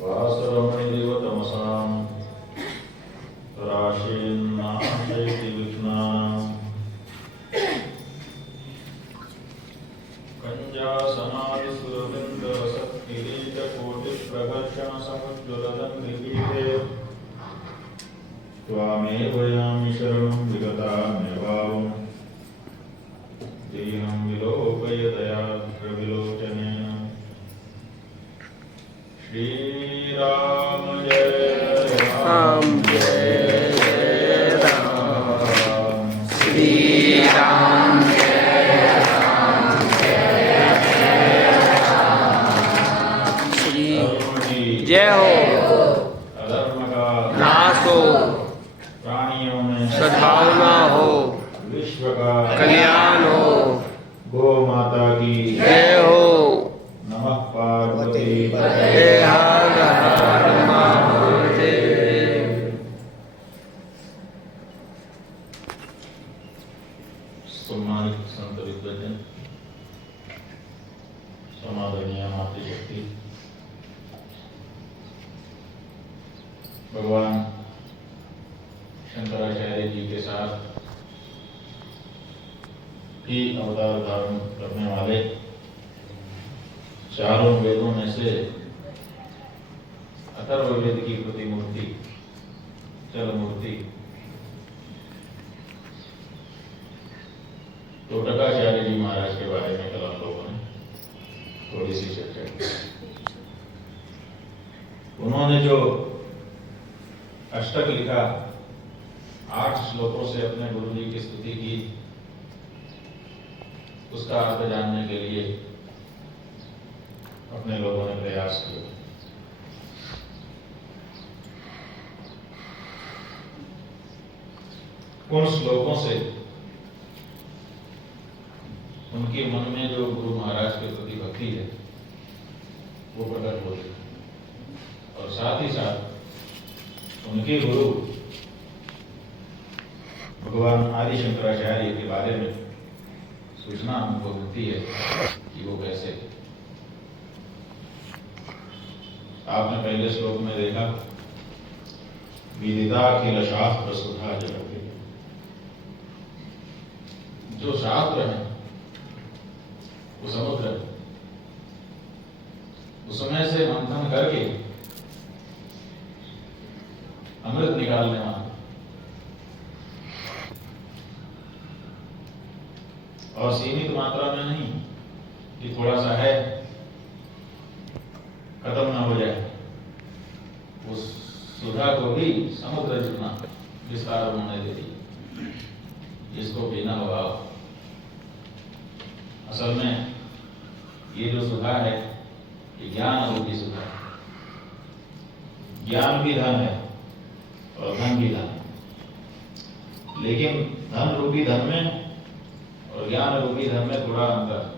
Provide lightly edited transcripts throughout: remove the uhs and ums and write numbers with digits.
वासरमणिरिव तमसां राशीन्नाशयति विघ्नान् कञ्जासनादिसुरविन्दरसत्किरीटकोटिप्रहर्षणसमुज्ज्वलदङ्घ्रिपीठे त्वामेव यामि शरणं विगताम्यभावं दीनं विलोकय दयाद्रविलोचनेन। श्रीराम जय राम जय राम श्रीराम जय हो। अधर्म का नाश हो, प्राणियों में सद्भावना हो, विश्व का कल्याण हो। गो माता की जय हो। नमः पार्वती जय हर हर महादेव। सम्मानित संत विद्वजन, समादरणीय मातृशक्ति, भगवान शंकराचार्य जी के साथ ही अवतार धारण करने वाले चारों वेदों में से अथर्ववेद की प्रतिमूर्ति चल मूर्ति टोटकाचार्य जी महाराज के बारे में कल हम लोगों ने थोड़ी सी चर्चा की। उन्होंने जो अष्टक लिखा, 8 श्लोकों से अपने गुरु जी की स्तुति की, उसका अर्थ जानने के लिए अपने लोगों ने प्रयास किया। उन श्लोकों से उनके मन में जो गुरु महाराज के प्रति भक्ति है वो प्रकट होती है, और साथ ही साथ उनके गुरु भगवान आदि शंकराचार्य के बारे में सूचना हमको मिलती है कि वो कैसे। आपने पहले श्लोक में देखा, विदिता अखिल शास्त्र सुधा जगते, जो शास्त्र है वो समुद्र है, उसमें से मंथन करके अमृत निकालने वाला, और सीमित मात्रा में नहीं कि थोड़ा सा है खत्म ना हो जाए, उस सुधा को भी समुद्र जितना विस्तार होने दे दी, जिसको पीना होगा। असल में ये जो सुधा है ये ज्ञान रूपी सुधा है। ज्ञान भी धन है और धन भी धन है, लेकिन धन रूपी धन में और ज्ञान रूपी धन में थोड़ा अंतर।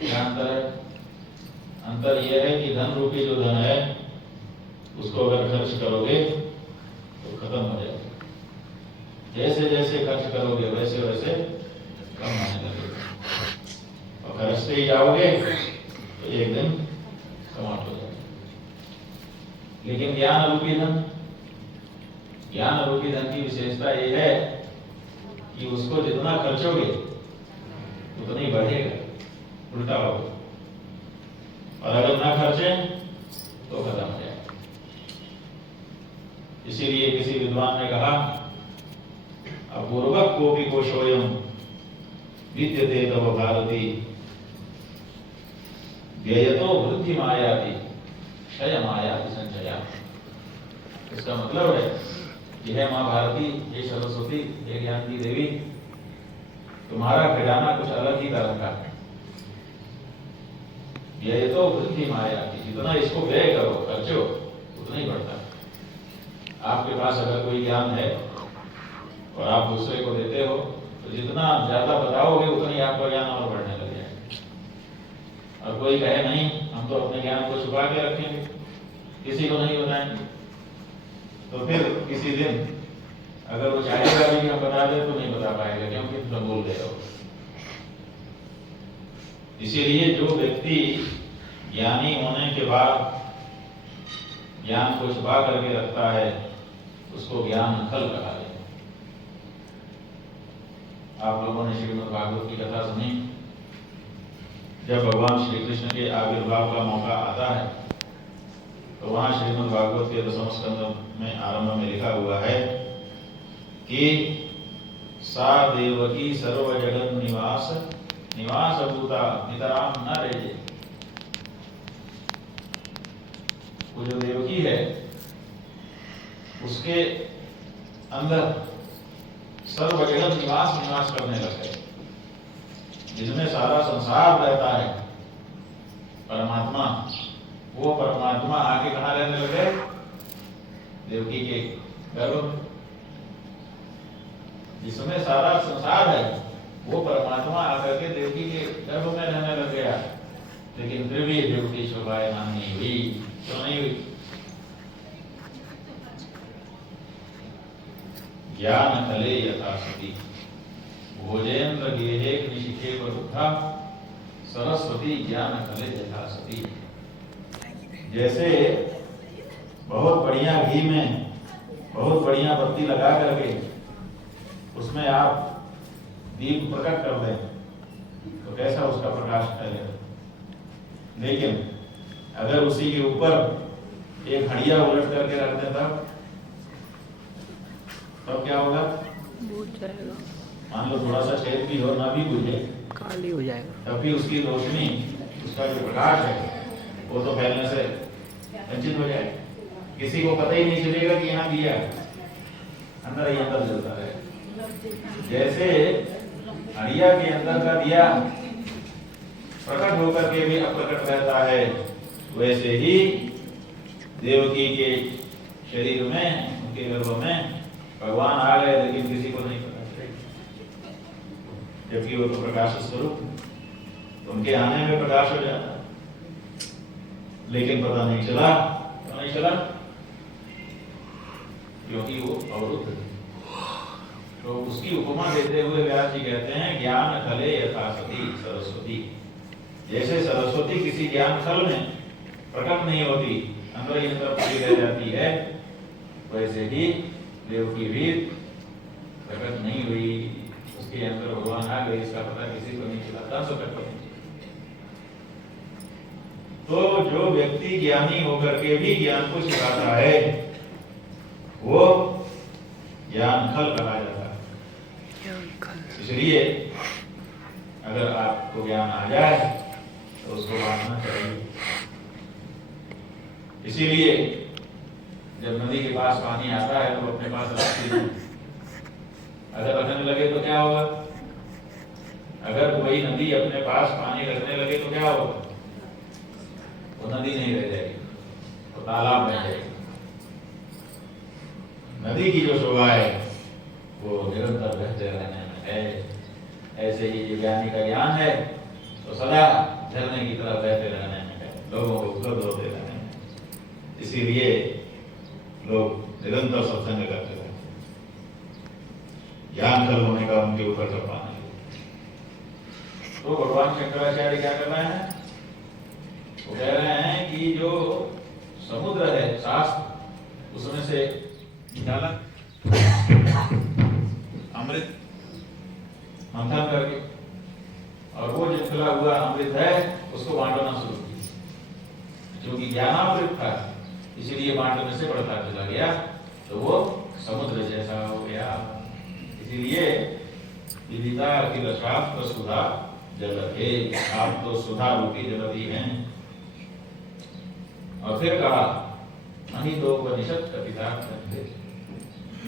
क्या अंतर है? अंतर यह है कि धन रूपी जो धन है उसको अगर खर्च करोगे तो खत्म हो जाएगा, जैसे जैसे खर्च करोगे वैसे वैसे कम होने लगेगा, और खर्चते ही जाओगे तो एक दिन समाप्त हो जाएगा। लेकिन ज्ञान रूपी धन की विशेषता यह है कि उसको जितना खर्चोगे उतना ही बढ़ेगा, उल्टा होगा, और अगर ना खर्चे तो खत्म हो जाएगा। इसीलिए किसी विद्वान ने कहा, अपूर्वक कोपि कोशोयम विद्यते तव भारती व्ययतो वृद्धि मायाति क्षय मायाति संचया। इसका मतलब है कि है मां भारती, हे सरस्वती, हे ज्ञान की देवी, तुम्हारा खजाना कुछ अलग ही तरह का है। व्यय तो वृद्धि मायाति, जितना इसको व्यय करो, खर्चो, उतना ही बढ़ता है। आपके पास अगर कोई ज्ञान है और आप दूसरे को देते हो तो जितना ज्यादा बताओगे उतना ही आपका ज्ञान और बढ़ने लग जाएगा। और कोई कहे नहीं, हम तो अपने ज्ञान को छुपा के रखेंगे, किसी को नहीं बताएंगे, तो फिर किसी दिन अगर वो चाहेगा भी कि हम बता दें तो नहीं बता पाएगा, क्योंकि तुम बोल रहे हो। इसीलिए जो व्यक्ति ज्ञानी होने के बाद ज्ञान को छुपा करके रखता है उसको ज्ञान खल कहा है। आप लोगों ने श्रीमद् भागवत की कथा सुनी। जब भगवान श्री कृष्ण के आविर्भाव का मौका आता है तो वहां श्रीमद् भागवत के 10वें स्कंद में आरंभ में लिखा हुआ है कि सा देवकी सर्व जगत निवास निवास भूता नितराम न रेजे। वो जो देवकी है उसके अंदर सर्व जगत निवास करने लगे, जिसमें सारा संसार रहता है। परमात्मा, वो परमात्मा आके कहाँ रहने लगे? देवकी के गर्भ में। जिसमें सारा संसार है वो परमात्मा आकर के देवकी के गर्भ में रहने लग गया। लेकिन फिर भी देवकी शोभायमान नहीं हुई। क्यों नहीं हुई? ज्ञान खले यथा सती भोजेन्द्र गेहे निशिखे वरुद्धा सरस्वती ज्ञान खले यथा सती। जैसे बहुत बढ़िया घी में बहुत बढ़िया बत्ती लगा करके उसमें आप दीप प्रकट कर दें तो कैसा उसका प्रकाश फैलेगा। लेकिन अगर उसी के ऊपर एक हड़िया उलट करके रख दें तब क्या होगा? बुझ जाएगा। मान लो थोड़ा सा छेद भी हो ना भी बुझे, काली हो जाएगा। तब भी उसकी रोशनी, उसका जो प्रकाश है वो तो फैलने से वंचित हो जाएगा। किसी को पता ही नहीं चलेगा कि यहाँ दिया अंदर ही अंदर जलता है। जैसे हड़िया के अंदर का दिया प्रकट होकर के भी अप्रकट रहता है, वैसे ही देवकी के शरीर में, उनके गर्भ में भगवान आ गए, लेकिन किसी को नहीं पता चलेगा। जबकि वो तो प्रकाश स्वरूप, उनके आने में प्रकाश हो जाता है, लेकिन पता नहीं चला। क्यों नहीं चला? क्योंकि वो अवरुद्ध है। तो उसकी उपमा देते हुए व्यास जी कहते हैं ज्ञान खले यथा सती सरस्वती। जैसे सरस्वती किसी ज्ञान खल में प्रकट नहीं होती, अंदर ही अंदर पड़ी रह जाती है, वैसे ही देवकी भी प्रकट नहीं हुई। उसके अंदर भगवान आ गए, इसका पता किसी को नहीं चला। तो जो व्यक्ति ज्ञानी होकर के भी ज्ञान को छिपाता है वो ज्ञान खल कहा जाता है। इसलिए अगर आपको ज्ञान आ जाए तो उसको बांटना चाहिए। इसीलिए जब नदी के पास पानी आता है तो अपने पास रखती है। अगर रखने लगे तो क्या होगा? अगर वही नदी अपने पास पानी रखने लगे तो क्या होगा? वो नदी नहीं रह जाएगी, वो तालाब बन जाएगी। नदी की जो शोभा है वो निरंतर बहते रहने में है। ऐसे ही ज्ञानी का ज्ञान है तो सदा झरने की तरह बहते रहने में है, लोगों को उपलब्ध होते रहने में। इसीलिए लोग निरंतर सत्संग करते हैं। ज्ञान खल होने का उनके ऊपर कृपा नहीं। तो भगवान शंकराचार्य क्या कर रहे हैं? वो कह रहे हैं कि जो समुद्र है शास्त्र, उसमें से निकाला अमृत मंथन करके, और वो जो निकला हुआ अमृत है उसको बांटना शुरू किया। क्योंकि ज्ञानामृत था इसीलिए बांटने से बढ़ता चला गया, तो वो समुद्र जैसा हो गया। इसीलिए विदिता अखिल शास्त्र सुधा जलधे, आप तो सुधा रूपी जलधि हैं। और फिर कहा अनितोपनिषद कथितार्थ।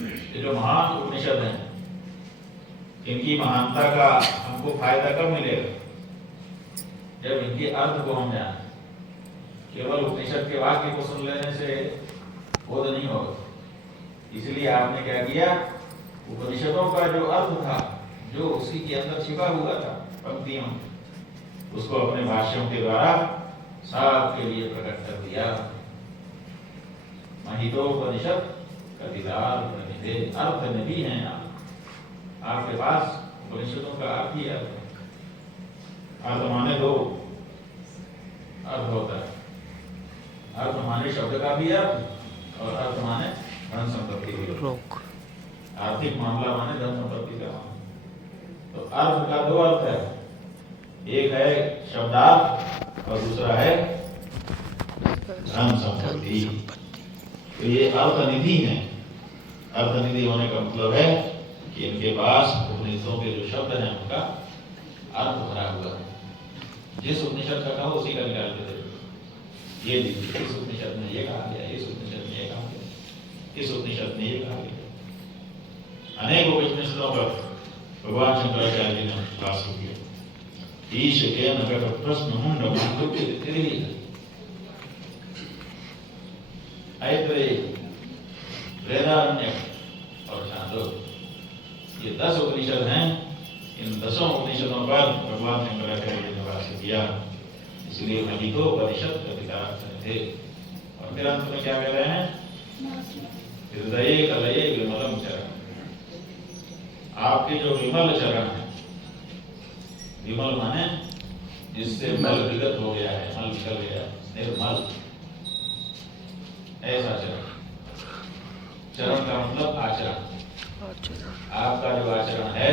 ये जो महान उपनिषद हैं, इनकी महानता का हमको फायदा कब मिलेगा? जब इनके अर्थ को हम जाने। केवल उपनिषद के वाक्य को सुन लेने से बोध नहीं होगा। इसलिए आपने क्या किया? उपनिषदों का जो अर्थ था, जो उसी के अंदर छिपा हुआ था पंक्तियों, उसको अपने भाष्यों के द्वारा सबके लिए प्रकट कर दिया। महितोपनिषद कथितार्थ निधे, अर्थ निधि हैं आप। आपके पास उपनिषदों का अर्थ ही अर्थ है। अर्थ माने दो अर्थ होता है। अर्थ माने शब्द का भी अर्थ और अर्थ माने धन संपत्ति भी। रोक आर्थिक मामला माने धन संपत्ति का मामला। तो अर्थ का दो अर्थ है, एक है शब्दार्थ और दूसरा है धन संपत्ति। तो ये अर्थनिधि है। अर्थनिधि होने का मतलब है कि इनके पास उपनिषदों के जो शब्द हैं उनका अर्थ भरा हुआ है। जिस उपनिषद का कहो उसी का निकाल के दे। ये देखिए इस उपनिषद में ये कहा गया, इस उपनिषद में ये कहा गया, इस उपनिषद में ये कहा गया। अनेक उपनिषदों पर भगवान शंकराचार्य जी ने क्लास किया। ईश के नगर प्रश्न मुंड मांडव्य ऐत्रेय, वेदारण्य और छांदोग्य, ये 10 उपनिषद हैं। इन 10 उपनिषदों पर भगवान शंकराचार्य जी ने भाष्य किया, इसलिए उन्हीं को उपनिषद प्रतिकार थे। और फिर अंत में क्या कह रहे हैं? हृदय कलये विमलम चरण। आपके जो विमल चरण है, विमल माने जिससे मल विगत हो गया है, मल निकल गया, निर्मल, ऐसा चरण। चरण का मतलब आचरण। आपका जो आचरण है,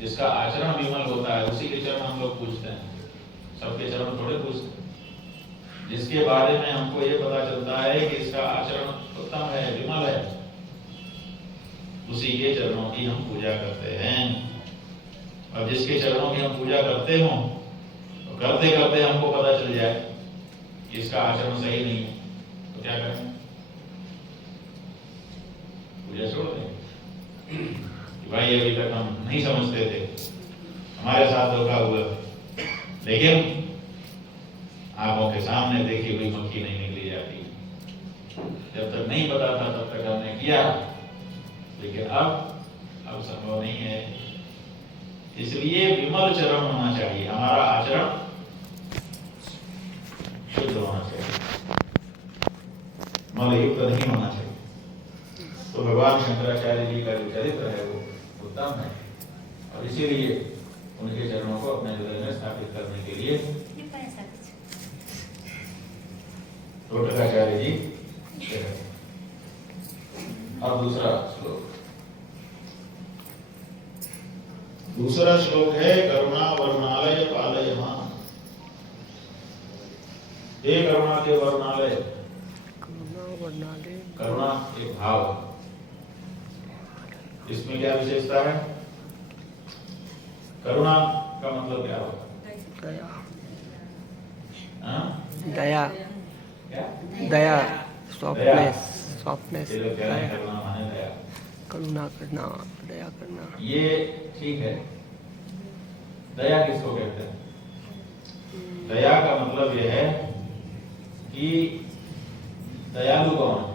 जिसका आचरण विमल होता है, उसी के चरण हम लोग पूछते हैं। सबके चरण थोड़े पूछते हैं। जिसके बारे में हमको ये पता चलता है कि इसका आचरण उत्तम है, विमल है, उसी के चरणों की हम पूजा करते हैं। और जिसके चरणों की हम पूजा करते हो, तो करते करते हमको पता चल जाए कि इसका आचरण सही नहीं है, तो क्या करें? पूजा छोड़ दें कि भाई अभी तक हम नहीं समझते थे, हमारे साथ धोखा हुआ, लेकिन आंखों के सामने देखी हुई मक्खी नहीं निकली जाती। जब तक नहीं पता था तब तक हमने किया, लेकिन अब संभव नहीं है। इसलिए विमल चरण होना चाहिए, हमारा आचरण शुद्ध होना चाहिए, मलयुक्त नहीं होना चाहिए। तो भगवान शंकराचार्य जी का जो चरित्र है वो उत्तम है, और इसीलिए उनके चरणों को अपने हृदय में स्थापित करने के लिए टोटकाचार्य जी। अब दूसरा श्लोक है करुणा वर्णालय पालय मां। हे करुणा के वर्णालय, करुणा एक भाव, इसमें क्या विशेषता है? करुणा का मतलब क्या होता है? दया। हाँ? दया, क्या? दया, सॉफ्टनेस, सॉफ्टनेस, करुणा माने दया, करुणा करना, दया करना। ये ठीक है। दया किसको कहते हैं? दया का मतलब यह है कि दयालु कौन है?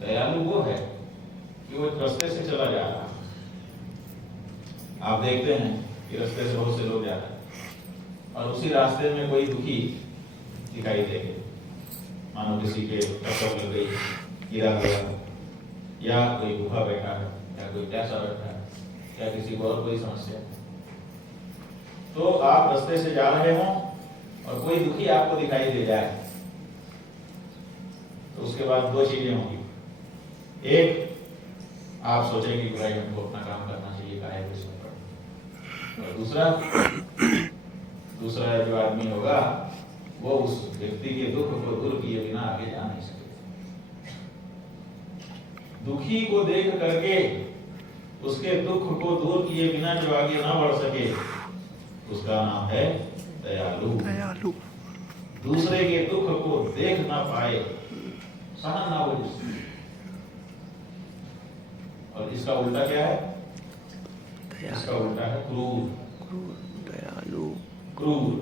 दयालु वो है कि वो रास्ते से चला जा रहा है। आप देखते हैं कि रास्ते से बहुत से लोग जा रहे हैं, और उसी रास्ते में कोई दुखी दिखाई देंगे, मानो किसी के टक्कर लग गई, गिरा गया, या कोई भूखा बैठा है, या कोई प्यासा बैठा है, या किसी को और कोई समस्या। तो आप रास्ते से जा रहे हो और कोई दुखी आपको दिखाई दे जाए, तो उसके बाद 2 चीजें होंगी। एक, आप सोचेंगे कि भाई हमको अपना काम करना चाहिए, काहे विषय पर। और दूसरा जो आदमी होगा वो उस व्यक्ति के दुख को दूर किए बिना आगे जा नहीं सके। दुखी को देख करके उसके दुख को दूर किए बिना जो आगे ना बढ़ सके, उसका नाम है दयालु। दयालु। दूसरे के दुख को देख ना पाए, सहन ना हो। और इसका उल्टा क्या है? इसका उल्टा है क्रूर। दयालु, क्रूर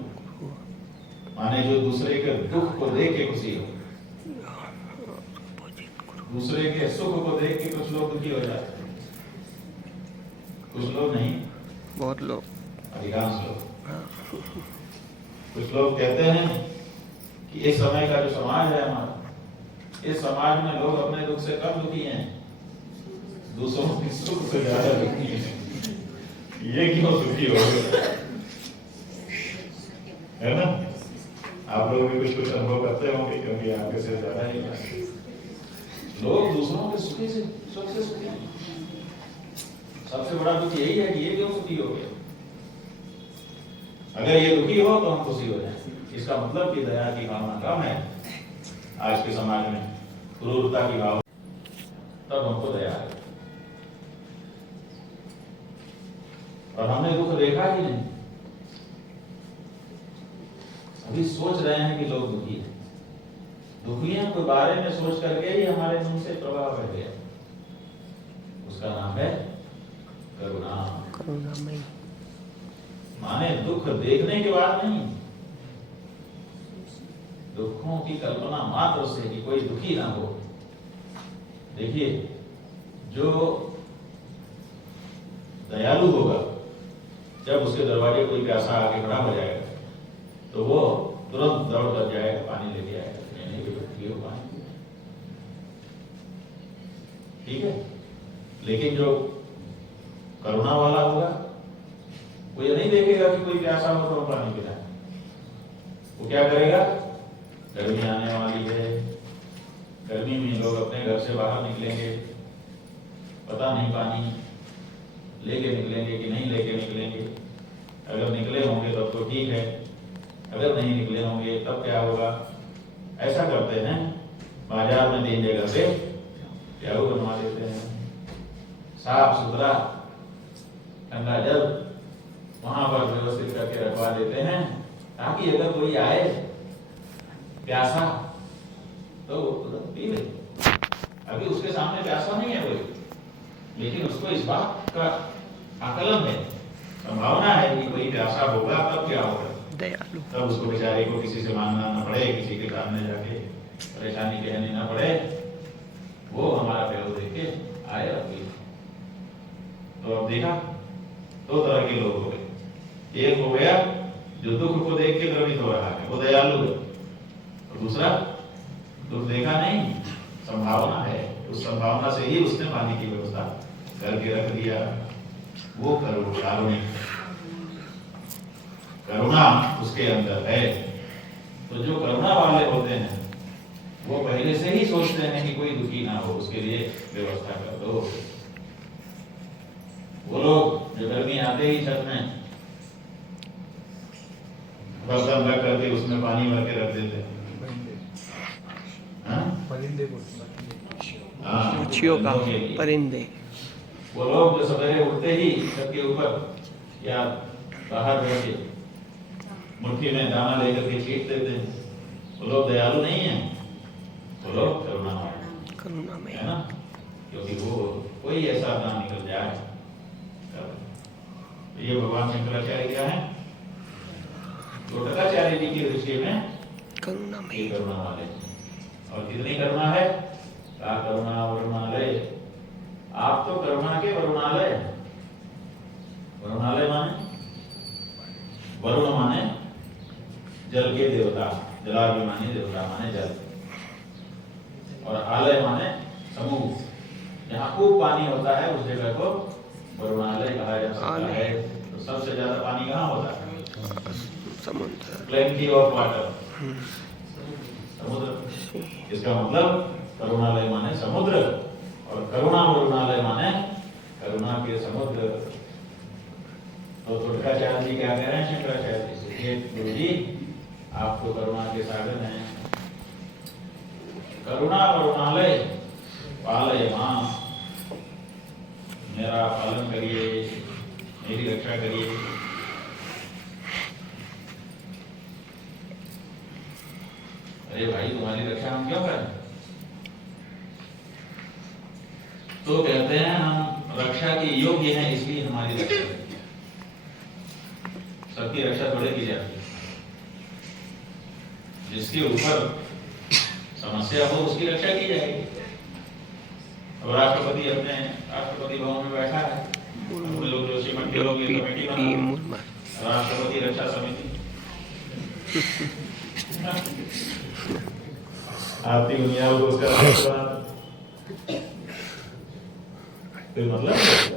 माने जो दूसरे के दुख को देख के खुशी हो, दूसरे के सुख को देख के कुछ लोग दुखी हो जाते हैं, कुछ लोग नहीं, बहुत लोग, अधिकांश लोग। कुछ लोग कहते हैं कि इस समय का जो समाज है हमारा, इस समाज में लोग अपने दुख से कम दुखी हैं, दूसरों के सुख से ज्यादा दुखी हैं। ये क्यों दुखी हो गए? है ना? आप लोग भी कुछ कुछ अनुभव करते होंगे क्योंकि आपके से ज्यादा ही लोग दूसरों के सुखी से सुख से सुखी हैं। सबसे बड़ा दुख यही है कि ये क्यों सुखी हो गया। अगर ये दुखी हो तो हम खुशी हो जाए। इसका मतलब कि दया की भावना कम है आज के समाज में, क्रूरता की भावना, तब हमको दया है। और हमने दुख देखा ही नहीं, अभी सोच रहे हैं कि लोग दुखी हैं। दुखियों के बारे में सोच करके ही हमारे मुंह से प्रभाव बढ़ गया। उसका नाम है करुणा। करुणामयी। माने दुख देखने के बाद नहीं, दुखों की कल्पना मात्र से कि कोई दुखी ना हो। देखिए, जो दयालु होगा, जब उसके दरवाजे कोई प्यासा आके खड़ा हो जाएगा तो वो तुरंत दौड़ कर जाएगा, पानी लेके आएगा, पियो पानी। ठीक है। लेकिन जो करुणा वाला होगा वो ये नहीं देखेगा कि कोई प्यासा हो तो पानी पिलाए। वो क्या करेगा, गर्मी आने वाली है, गर्मी में लोग अपने घर से बाहर निकलेंगे, पता नहीं पानी लेके निकलेंगे कि नहीं लेके निकलेंगे। अगर निकले होंगे तब तो ठीक है, अगर नहीं निकले होंगे तब क्या होगा। ऐसा करते हैं, बाजार में 3 जगह पे प्याऊ बनवा देते हैं, साफ सुथरा ठंडा जल वहां पर व्यवस्थित करके रखवा देते हैं, ताकि अगर कोई आए प्यासा तो पी ले। अभी उसके सामने प्यासा नहीं है कोई, लेकिन उसको इस बात का आकलन है, संभावना है कि कोई प्यासा होगा तब क्या होगा। दयालु। तब उसको बेचारे को किसी से मांगना ना पड़े, किसी के सामने जाके परेशानी कहनी ना पड़े, वो हमारा प्याऊ देख के आए और पी। तो अब देखा, 2 तरह के लोग हो गए। एक हो गया जो दुख को देख के द्रवित हो रहा है, वो दयालु है। और दूसरा, दुख देखा नहीं, संभावना है, उस संभावना से ही उसने पानी की व्यवस्था करके रख दिया। वो कारुणिक, करुणा उसके अंदर है। तो जो करुणा वाले होते हैं वो पहले से ही सोचते हैं कि कोई दुखी ना हो, उसके लिए व्यवस्था कर दो। वो लोग जो गर्मी आते ही छत में बर्तन रख करके उसमें पानी भर के रख देते हैं। पक्षियों का परिंदे। वो लोग जो सवेरे उठते ही छत के ऊपर या बाहर बैठे मुट्ठी में दाना लेकर के छींट देते हैं, वो लोग दयालु नहीं है, वो लोग करुणामय है ना। क्योंकि वो कोई ऐसा ना निकल जाए। ये भगवान शंकराचार्य क्या है, टोटकाचार्य जी की दृष्टि में करुणामयी, करुणा वाले। और कितनी करुणा है, का करुणा वरुणालय। आप तो करुणा के वरुणालय। वरुणालय माने, वरुण माने जल के देवता, जलाभिमानी देवता माने जल, और आलय माने समूह। जहाँ खूब पानी होता है उस जगह को वरुणालय कहा जा सकता है। तो सबसे ज्यादा पानी कहाँ होता है, समुद्र, प्लेंटी ऑफ वाटर, समुद्र। इसका मतलब करुणालय माने समुद्र, और करुणा वरुणालय माने करुणा के समुद्र। तो टोटकाचार्य जी क्या कह रहे हैं शंकराचार्य जी से, गुरु जी आप तो करुणा के सागर हैं, करुणा वरुणालय पालय मां, मेरा पालन करिए, मेरी रक्षा करिए। अरे भाई, तुम्हारी रक्षा हम क्यों करें। तो कहते हैं हम रक्षा के योग्य हैं, इसलिए हमारी रक्षा करें। सबकी रक्षा थोड़े की जाती है, जिसके ऊपर समस्या हो उसकी रक्षा की जाएगी। अब राष्ट्रपति अपने राष्ट्रपति भवन में बैठा है, हम लोग जोशी मंडी लोग की कमेटी बना, राष्ट्रपति रक्षा समिति। आती दुनिया को उसका राष्ट्र बना, कोई मतलब नहीं,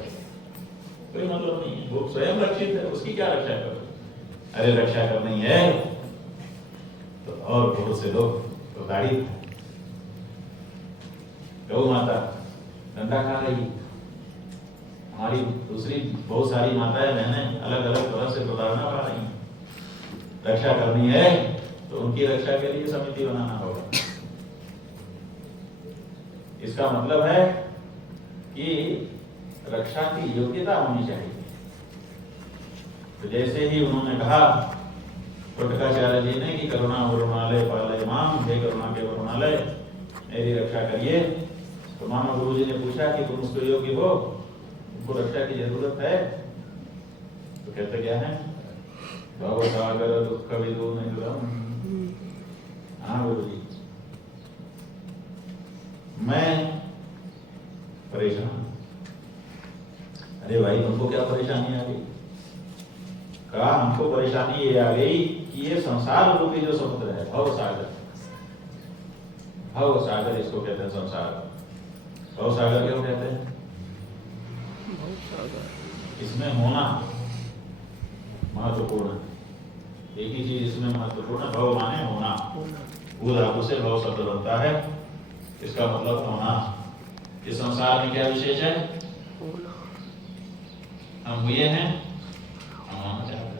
कोई मतलब नहीं है। वो स्वयं रक्षित है, उसकी क्या रक्षा करो। अरे रक्षा करनी है तो और बहुत से लोग तो दाढ़ी, गौ माता डंडा खा रही, हमारी दूसरी बहुत सारी माताएं बहनें अलग अलग तरह से प्रताड़ना पा रही हैं। रक्षा करनी है तो उनकी रक्षा के लिए समिति बनाना होगा। इसका मतलब है कि रक्षा की योग्यता होनी चाहिए। तो जैसे ही उन्होंने कहा वटकाचार्य जी ने कि करुणा वरुणालय पालय माम, हे करुणा के वरुणालय मेरी रक्षा करिए, तो मामा गुरु जी ने पूछा कि तुम उसको योग्य हो, उनको रक्षा की जरूरत है? तो कहते क्या है, भवसागर दुख विदो निगम। हाँ गुरु जी, मैं परेशान। अरे भाई तुमको क्या परेशानी आ गई? कहा हमको परेशानी ये आ गई कि ये संसार रूपी जो समुद्र है, भव सागर, भव सागर इसको कहते हैं संसार। भव सागर क्यों कहते हैं? इसमें होना महत्वपूर्ण है। एक ही चीज इसमें महत्वपूर्ण है, भव माने होना। वो धातु से भव शब्द बनता है, इसका मतलब होना। इस संसार में क्या विशेष है? हम हुए हैं, हम होना चाहते हैं।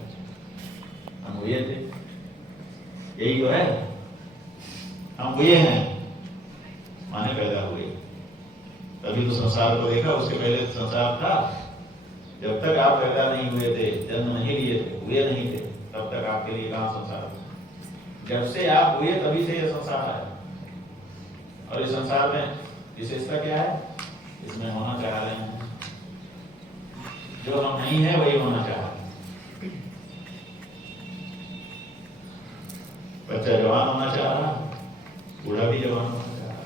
हम हुए थे, यही तो है। हम हुए हैं माने पैदा हुए, तभी तो संसार को देखा। उसके पहले संसार था। जब तक आप पैदा नहीं हुए थे, जन्म नहीं लिए थे, हुए नहीं थे, तब तक आपके लिए कहां संसार था? जब से आप हुए तभी से यह संसार आया। और इस संसार में विशेषता क्या है? इसमें होना चाह रहे हैं, जो हम नहीं है वही होना चाह रहे हैं। बच्चा जवान होना चाह रहा, बूढ़ा भी जवान होना चाह रहा है।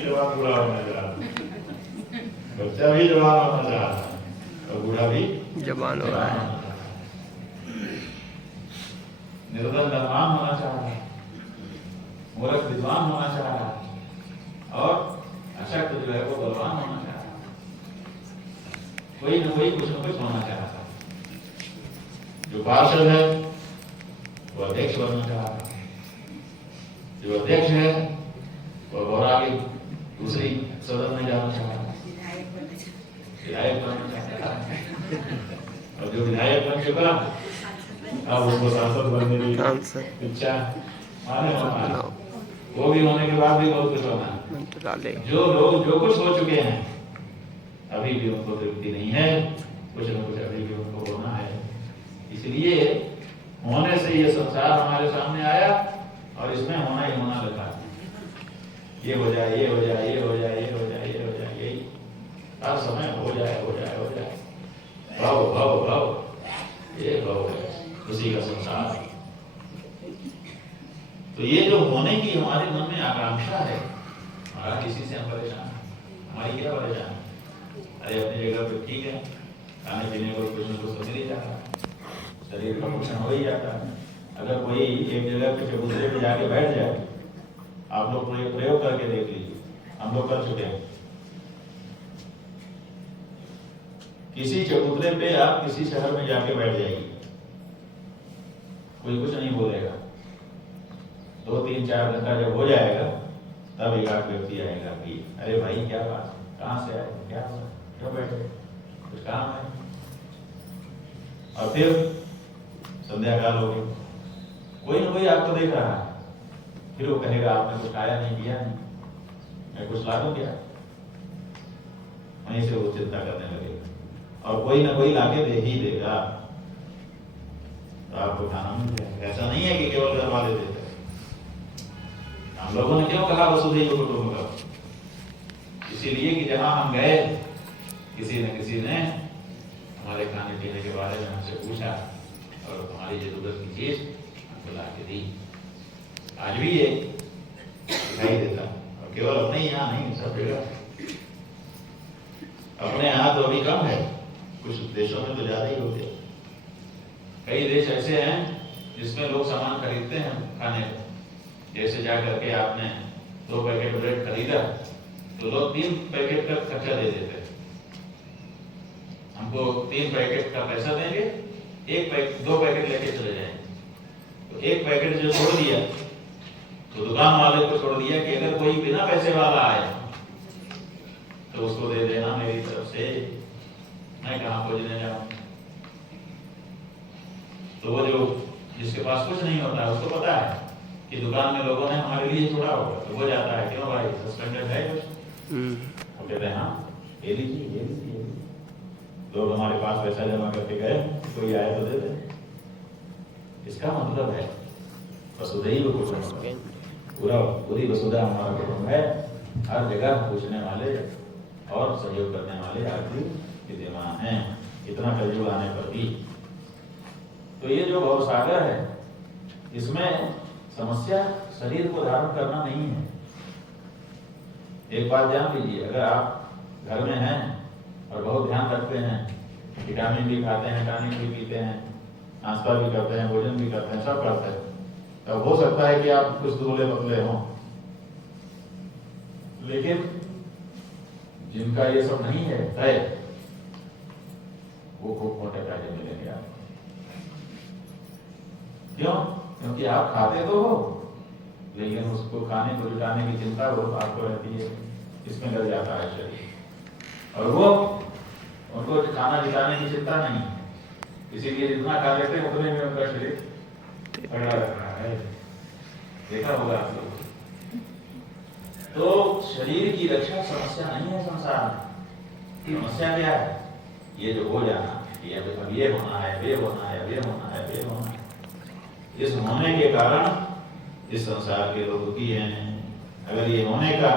जवान बूढ़ा होना चाह रहा, बच्चा भी जवान होना चाह रहा है और बूढ़ा भी जवान हो रहा है। निर्धन धनवान होना चाह रहा है, मूर्ख विद्वान होना चाह रहा है और अशक्त जो है वो बलवान होना चाह रहा है। कोई न कोई कुछ न कुछ होना चाह रहा है। जो पार्षद है वो अध्यक्ष बनना चाह रहा है, जो अध्यक्ष है वो और आगे दूसरी सदन में जाना चाह रहा है, विधायक बनना चाह रहा है। और जो विधायक बन चुका अब उसको सांसद बनने की इच्छा माने वो भी होने के बाद भी बहुत कुछ होना है। जो लोग जो कुछ हो चुके हैं अभी भी उनको तृप्ति नहीं है, कुछ न कुछ अभी भी उनको होना है। इसलिए होने से ये संसार हमारे सामने आया और इसमें होना ही होना लगा। ये हो जाए, ये हो जाए, ये हो जाए, ये हो जाए, ये हो जाए, यही हर समय हो जाए, हो जाए, हो जाए। भव भव भव, ये भव है उसी का संसार। तो ये जो होने की हमारे मन में आकांक्षा है, हमारा किसी से हम परेशान है, हमारी क्या परेशान है? अरे अपनी जगह पे ठीक है, खाने पीने को कुछ न कुछ तो मिल ही जाता है, शरीर का पोषण हो ही जाता है। अगर कोई एक जगह पे चबूतरे पे जाके बैठ जाए, आप लोग प्रयोग करके देख लीजिए, हम लोग कर चुके हैं। किसी चबूतरे पे आप किसी शहर में जाके बैठ जाइए, कोई कुछ नहीं बोलेगा। 2-3-4 घंटा जब हो जाएगा तब एक आध व्यक्ति आएगा कि अरे भाई क्या बात, कहाँ से आए, क्या हुआ, क्यों बैठे, कुछ काम है? और फिर संध्या काल हो गई, कोई ना कोई आपको देख रहा है, फिर वो कहेगा आपने कुछ खाया नहीं, किया नहीं, मैं कुछ ला दूं क्या? वहीं से वो चिंता करने लगेगा और कोई ना कोई लाके दे ही देगा, तो आपको खाना मिल जाएगा। ऐसा नहीं है कि केवल घर वाले देते। हम लोगों ने क्यों कहा वसुधैव कुटुंबकम्? इसीलिए कि जहां हम गए किसी न किसी ने हमारे खाने पीने के बारे में हमसे पूछा और हमारी जरूरत की चीज हमको ला के दी। आज भी ये दिखाई देता, और केवल अपने यहाँ नहीं, सब जगह। अपने यहाँ तो अभी कम है, कुछ देशों में तो ज्यादा ही हो गया। कई देश ऐसे हैं जिसमें लोग सामान खरीदते हैं खाने को। जैसे जा करके आपने 2 पैकेट ब्रेड खरीदा तो लोग 3 पैकेट का खर्चा दे देते हैं। हमको 3 पैकेट का पैसा देंगे, 2 पैकेट लेके चले जाएंगे। एक पैकेट जो छोड़ दिया तो दुकान वाले को छोड़ दिया कि अगर कोई बिना पैसे वाला आए तो उसको दे देना मेरी तरफ से, मैं कहाँ खोजने जाऊं। तो वो जो जिसके पास कुछ नहीं होता है उसको पता है कि दुकान में लोगों ने हमारे लिए छोड़ा होगा, तो वो जाता है, क्यों भाई सस्पेंडेड है कुछ? वो कहते हैं हाँ ये लीजिए ये लीजिए। लोग हमारे पास पैसा जमा करके गए, कोई आए तो दे दे। इसका मतलब है वसुधैव कुटुंबकम्, पूरी वसुधा हमारा कुटुंब है। हर जगह पूछने वाले और सहयोग करने वाले आदमी विद्यमान हैं, इतना कलयुग आने पर भी। तो ये जो भवसागर है इसमें समस्या शरीर को धारण करना नहीं है। एक बात जान लीजिए, अगर आप घर में हैं और बहुत ध्यान रखते हैं, विटामिन भी खाते हैं, टॉनिक भी पीते हैं, नाश्ता भी करते हैं, भोजन भी करते हैं, सब करते हैं, तब हो सकता है कि आप कुछ दुबले पतले हों। लेकिन जिनका ये सब नहीं है तय, वो खूब मोटे काजे मिलेंगे आपको। क्यों? क्योंकि आप खाते तो हो, लेकिन उसको खाने को जुटाने की चिंता वो आपको रहती है, इसमें लग जाता है शरीर। और वो उनको खाना जुटाने की चिंता नहीं, इसीलिए जितना खा लेते हैं उतने में उनका शरीर तगड़ा रहता है। देखा होगा आप लोग। तो शरीर की रक्षा समस्या नहीं है संसार में। समस्या क्या है? ये जो हो जाना, ये अब ये होना है, वे होना है, वे होना है, वे होना है। इस होने के कारण इस संसार के लोग दुखी हैं। अगर ये होने का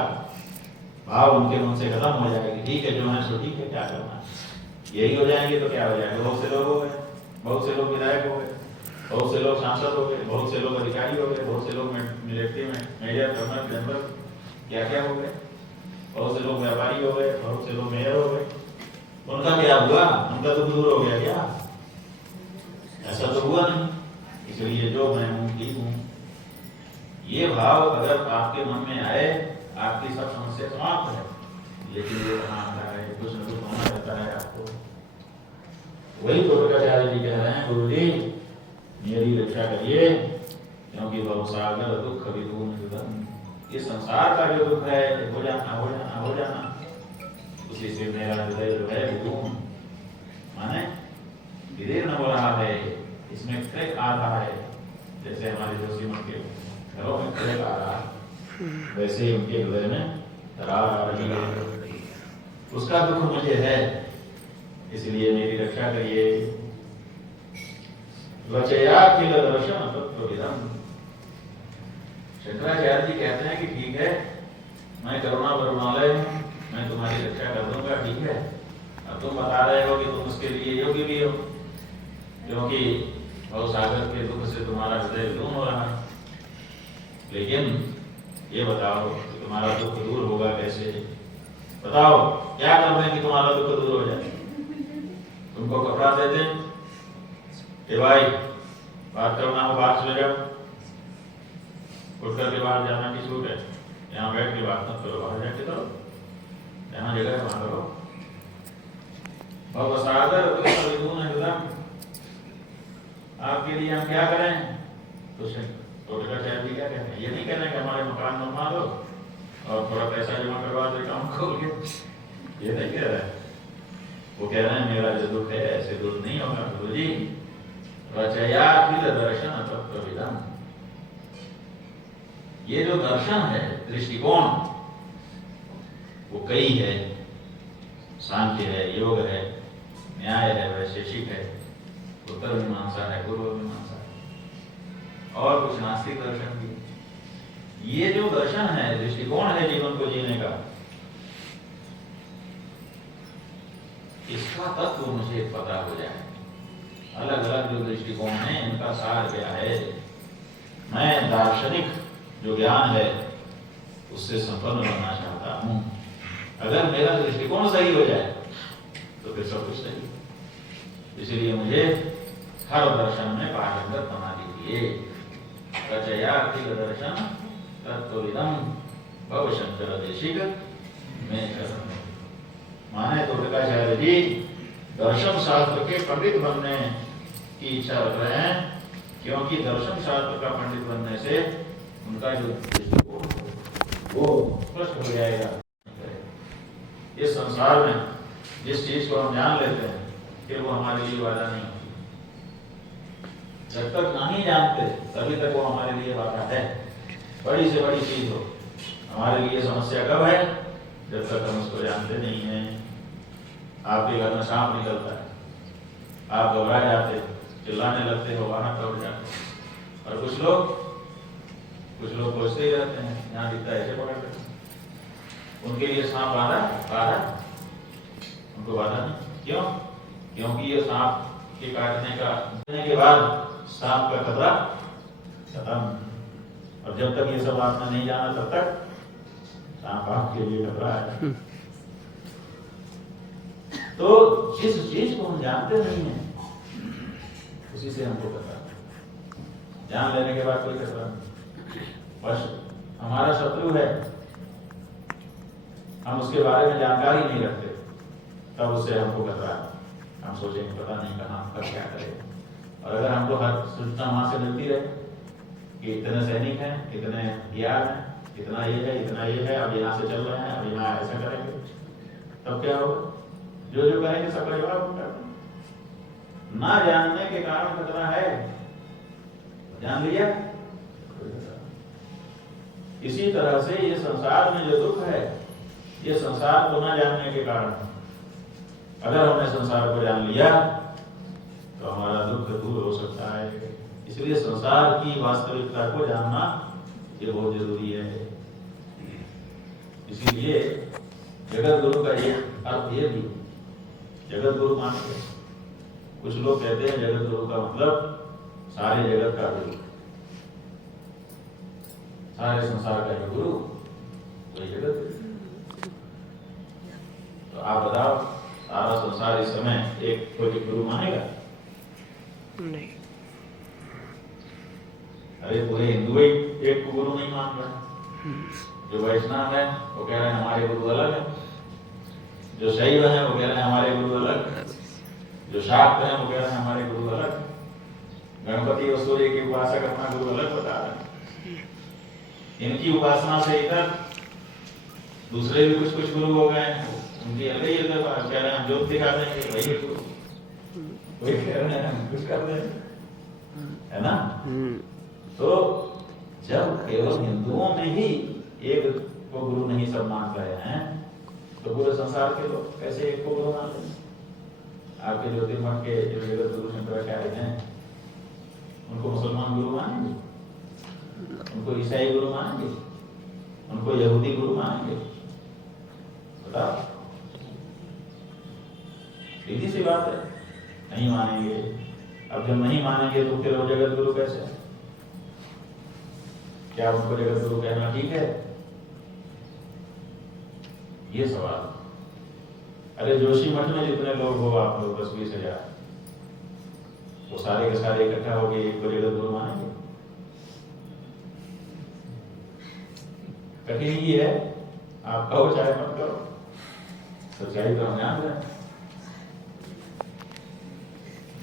भाव उनके मन से खत्म हो जाएगा, ठीक है जो है सो ठीक है, क्या करना है, यही हो जाएंगे तो क्या हो जाएगा। बहुत से लोग हो गए, बहुत से लोग विधायक हो गए, बहुत से लोग सांसद हो गए, बहुत से लोग अधिकारी हो गए, बहुत से लोग मिलिट्री में मेजर, कर्नल, जनरल, क्या क्या हो गए, बहुत से लोग व्यापारी हो गए, बहुत से लोग मेयर हो गए। उनका क्या हुआ? उनका तो दूर हो गया क्या? ऐसा तो हुआ नहीं। इसलिए जो मैं हूँ ठीक हूँ, ये भाव अगर आपके मन में आए, आपकी सब समस्या समाप्त है। लेकिन ये आता है, कुछ न कुछ होना रहता है आपको। वही टोटकाचार्य जी कह रहे हैं, गुरु जी मेरी रक्षा करिए, क्योंकि भवसागर दुख विदून हृदय। ये संसार का जो दुख है, हो जाना हो जाना हो जाना, उसी से मेरा हृदय जो है विदून, माने विदीर्ण हो रहा है, इसमें क्रैक आ रहा है। जैसे हमारे जोशीमठ के घरों में क्रैक आ रहा है, वैसे ही उनके हृदय में दरार आ रही है। उसका दुख मुझे है, इसलिए मेरी रक्षा करिए। रचयाखिल दर्शन तत्त्वविदम्। शंकराचार्य जी कहते हैं कि ठीक है, मैं करुणा वरुणालय हूँ, मैं तुम्हारी रक्षा कर दूंगा, ठीक है। अब तुम बता रहे हो कि तुम उसके लिए योग्य भी हो, क्योंकि भवसागर के दुख से तुम्हारा हृदय विदून हो रहा है। लेकिन ये बताओ कि तुम्हारा दुख दूर होगा कैसे? बताओ क्या कर दें कि तुम्हारा दुख दूर हो जाए? तुमको कपड़ा दे दें कि भाई बात करना हो बाहर चले जाओ, उठ करके बाहर जाना की छूट है, यहाँ बैठ के बात मत करो, बाहर जाके करो, जहाँ जगह है वहां करो। भवसागर दुख विदून हृदय, आपके लिए हम क्या करें? तो टोटकाचार्य जी क्या कहते हैं? ये नहीं कह रहे कि हमारे मकान बनवा दो और थोड़ा पैसा जमा करवा दो काम खोल के, ये नहीं कह रहे। वो कह रहे हैं मेरा जो दुख है ऐसे दूर नहीं होगा गुरु जी। रचयाखिल दर्शन तत्त्वविदम्। ये जो दर्शन है, दृष्टिकोण, वो कई है, सांख्य है, योग है, न्याय है, वैशेषिक है, उत्तर मीमांसा है, पूर्व मीमांसा है, और कुछ नास्तिक दर्शन भी। ये जो दर्शन है, दृष्टिकोण है जीवन को जीने का, इसका तत्व मुझे पता हो जाए। अलग अलग जो दृष्टिकोण है, इनका सार क्या है? मैं दार्शनिक जो ज्ञान है उससे संपन्न बनना चाहता हूँ। अगर मेरा दृष्टिकोण सही हो जाए तो फिर सब कुछ सही। इसलिए मुझे हर दर्शन में पारंगत बना दीजिए। रचयाखिल दर्शन तत्त्वविदम् भव शंकर देशिक में शरण। माने टोटकाचार्य जी दर्शन शास्त्र के पंडित बनने की इच्छा रख रहे हैं, क्योंकि दर्शन शास्त्र का पंडित बनने से उनका जो दृष्टिकोण वो स्पष्ट हो जाएगा। इस संसार में जिस चीज को हम जान लेते हैं फिर वो हमारे लिए बाधा नहीं होती। जब तक नहीं जानते तभी तक वो हमारे लिए बाधा है। बड़ी से बड़ी चीज हो हमारे लिए समस्या कब है? जब तक हम उसको जानते नहीं हैं। आपके घर में सांप निकलता है, आप घबरा जाते हो, चिल्लाने लगते हो, बाहर दौड़ जाते हो। और कुछ लोग सोचते ही रहते हैं यहाँ दिखता है ऐसे पकड़ लेते हैं। उनके लिए सांप बाधा उनको बाधा नहीं। क्यों? क्योंकि ये सांप के काटने के बाद सांप का खतरा खत्म। और जब तक ये सब आपने नहीं जाना तब तक सांप आपके लिए खतरा है। तो जिस चीज को हम जानते नहीं है उसी से हमको खतरा है। जान लेने के बाद कोई खतरा नहीं। बस हमारा शत्रु है, हम उसके बारे में जानकारी नहीं रखते, तब उससे हमको खतरा है। हम सोचेंगे पता नहीं कहाँ पर क्या करेगा। और अगर हमको हर सूचना वहां से मिलती रहे कि इतने सैनिक हैं, इतने हथियार हैं, इतना ये है, अब यहाँ से चल रहे हैं, अब यहाँ ऐसा करेंगे, तब क्या होगा? जो करेंगे सबका जवाब होगा। ना जानने के कारण खतरा है, जान लिया। इसी तरह से ये संसार में जो दुख है ये संसार को ना जानने के कारण। अगर हमने संसार को जान लिया तो हमारा दुख दूर हो सकता है। इसलिए संसार की वास्तविकता को जानना ये बहुत जरूरी है। इसीलिए जगत गुरु का ये अर्थ ये भी, जगत गुरु मानते हैं। कुछ लोग कहते हैं जगत गुरु का मतलब सारे जगत का गुरु, सारे संसार का जो गुरु वही जगत गुरु। तो आप बताओ, सारा संसार इस समय एक कोई गुरु मानेगा? नहीं। अरे पूरे हिंदू ही एक को गुरु नहीं मान रहे। जो वैष्णव है वो कह रहे हैं हमारे गुरु अलग है, जो शैव है वो कह रहे हैं हमारे गुरु अलग है, जो शाक्त है वो कह रहे हैं हमारे गुरु अलग, गणपति और सूर्य की उपासक अपना गुरु अलग बता रहे हैं। इनकी उपासना से इधर दूसरे भी कुछ गुरु हो गए, उनकी अलग ही कह रहे हैं हम ज्योत दिखा देंगे, वही गुरु, वही कह रहे हैं हम कुछ कर देंगे, है ना? तो जब केवल हिंदुओं में ही एक को गुरु नहीं सब मान रहे हैं तो पूरे संसार के लोग कैसे एक को गुरु मान रहे हैं? आपके ज्योतिर्मठ के जो जगत गुरु शंकराचार्य हैं उनको मुसलमान गुरु मानेंगे? उनको ईसाई गुरु मानेंगे? उनको यहूदी गुरु मानेंगे? बताओ, सीधी सी बात है, नहीं मानेंगे। अब जब नहीं मानेंगे तो फिर वो जगत गुरु कैसे? क्या उनको जगत गुरु कहना ठीक है? ये सवाल। अरे जोशी मठ में जितने लोग हो आप लोग 10-20 हजार, वो सारे के सारे इकट्ठा हो गए एक को जगत गुरु मानेंगे? कठिन ही है, आप कहो चाहे मत करो, सच्चाई तो हम जान रहे हैं।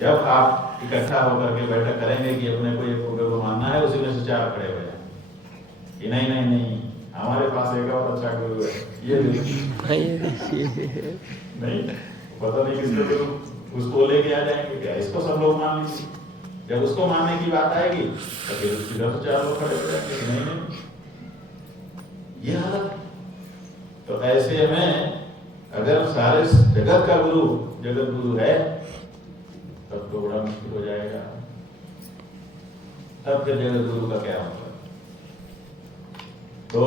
जब आप इकट्ठा होकर के बैठक करेंगे कि अपने को एक गुरु मानना है, उसी में से चार खड़े हुए कि नहीं हमारे पास एक और अच्छा गुरु है, ये नहीं पता नहीं किसको गुरु, उसको लेके आ जाएंगे क्या? इसको सब लोग मान लीजिए। जब उसको मानने की बात आएगी तो फिर उसकी तरफ से चार लोग खड़े हो जाएंगे नहीं ये हालत। तो ऐसे में अगर सारे जगत का गुरु जगत गुरु है तब तो बड़ा मुश्किल हो जाएगा। तब फिर जगत गुरु का क्या मतलब? तो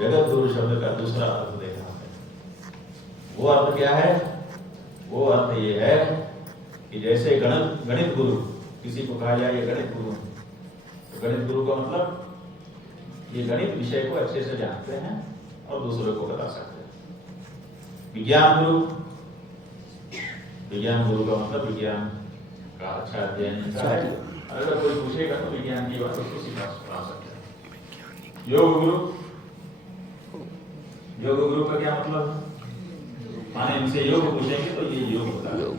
जगत गुरु शब्द का दूसरा अर्थ देखना है। वो अर्थ क्या है? वो अर्थ ये है कि जैसे गणित गुरु, किसी को कहा जाए ये गणित गुरु, तो गणित गुरु का मतलब ये गणित विषय को अच्छे से जानते हैं और दूसरों को बता सकते हैं। विज्ञान गुरु का मतलब विज्ञान का अच्छा अध्ययन है। अगर कोई पूछेगा तो विज्ञान की बात उसको सिखा सकते हैं। योग गुरु का क्या मतलब? माने इनसे योग पूछेंगे तो ये योग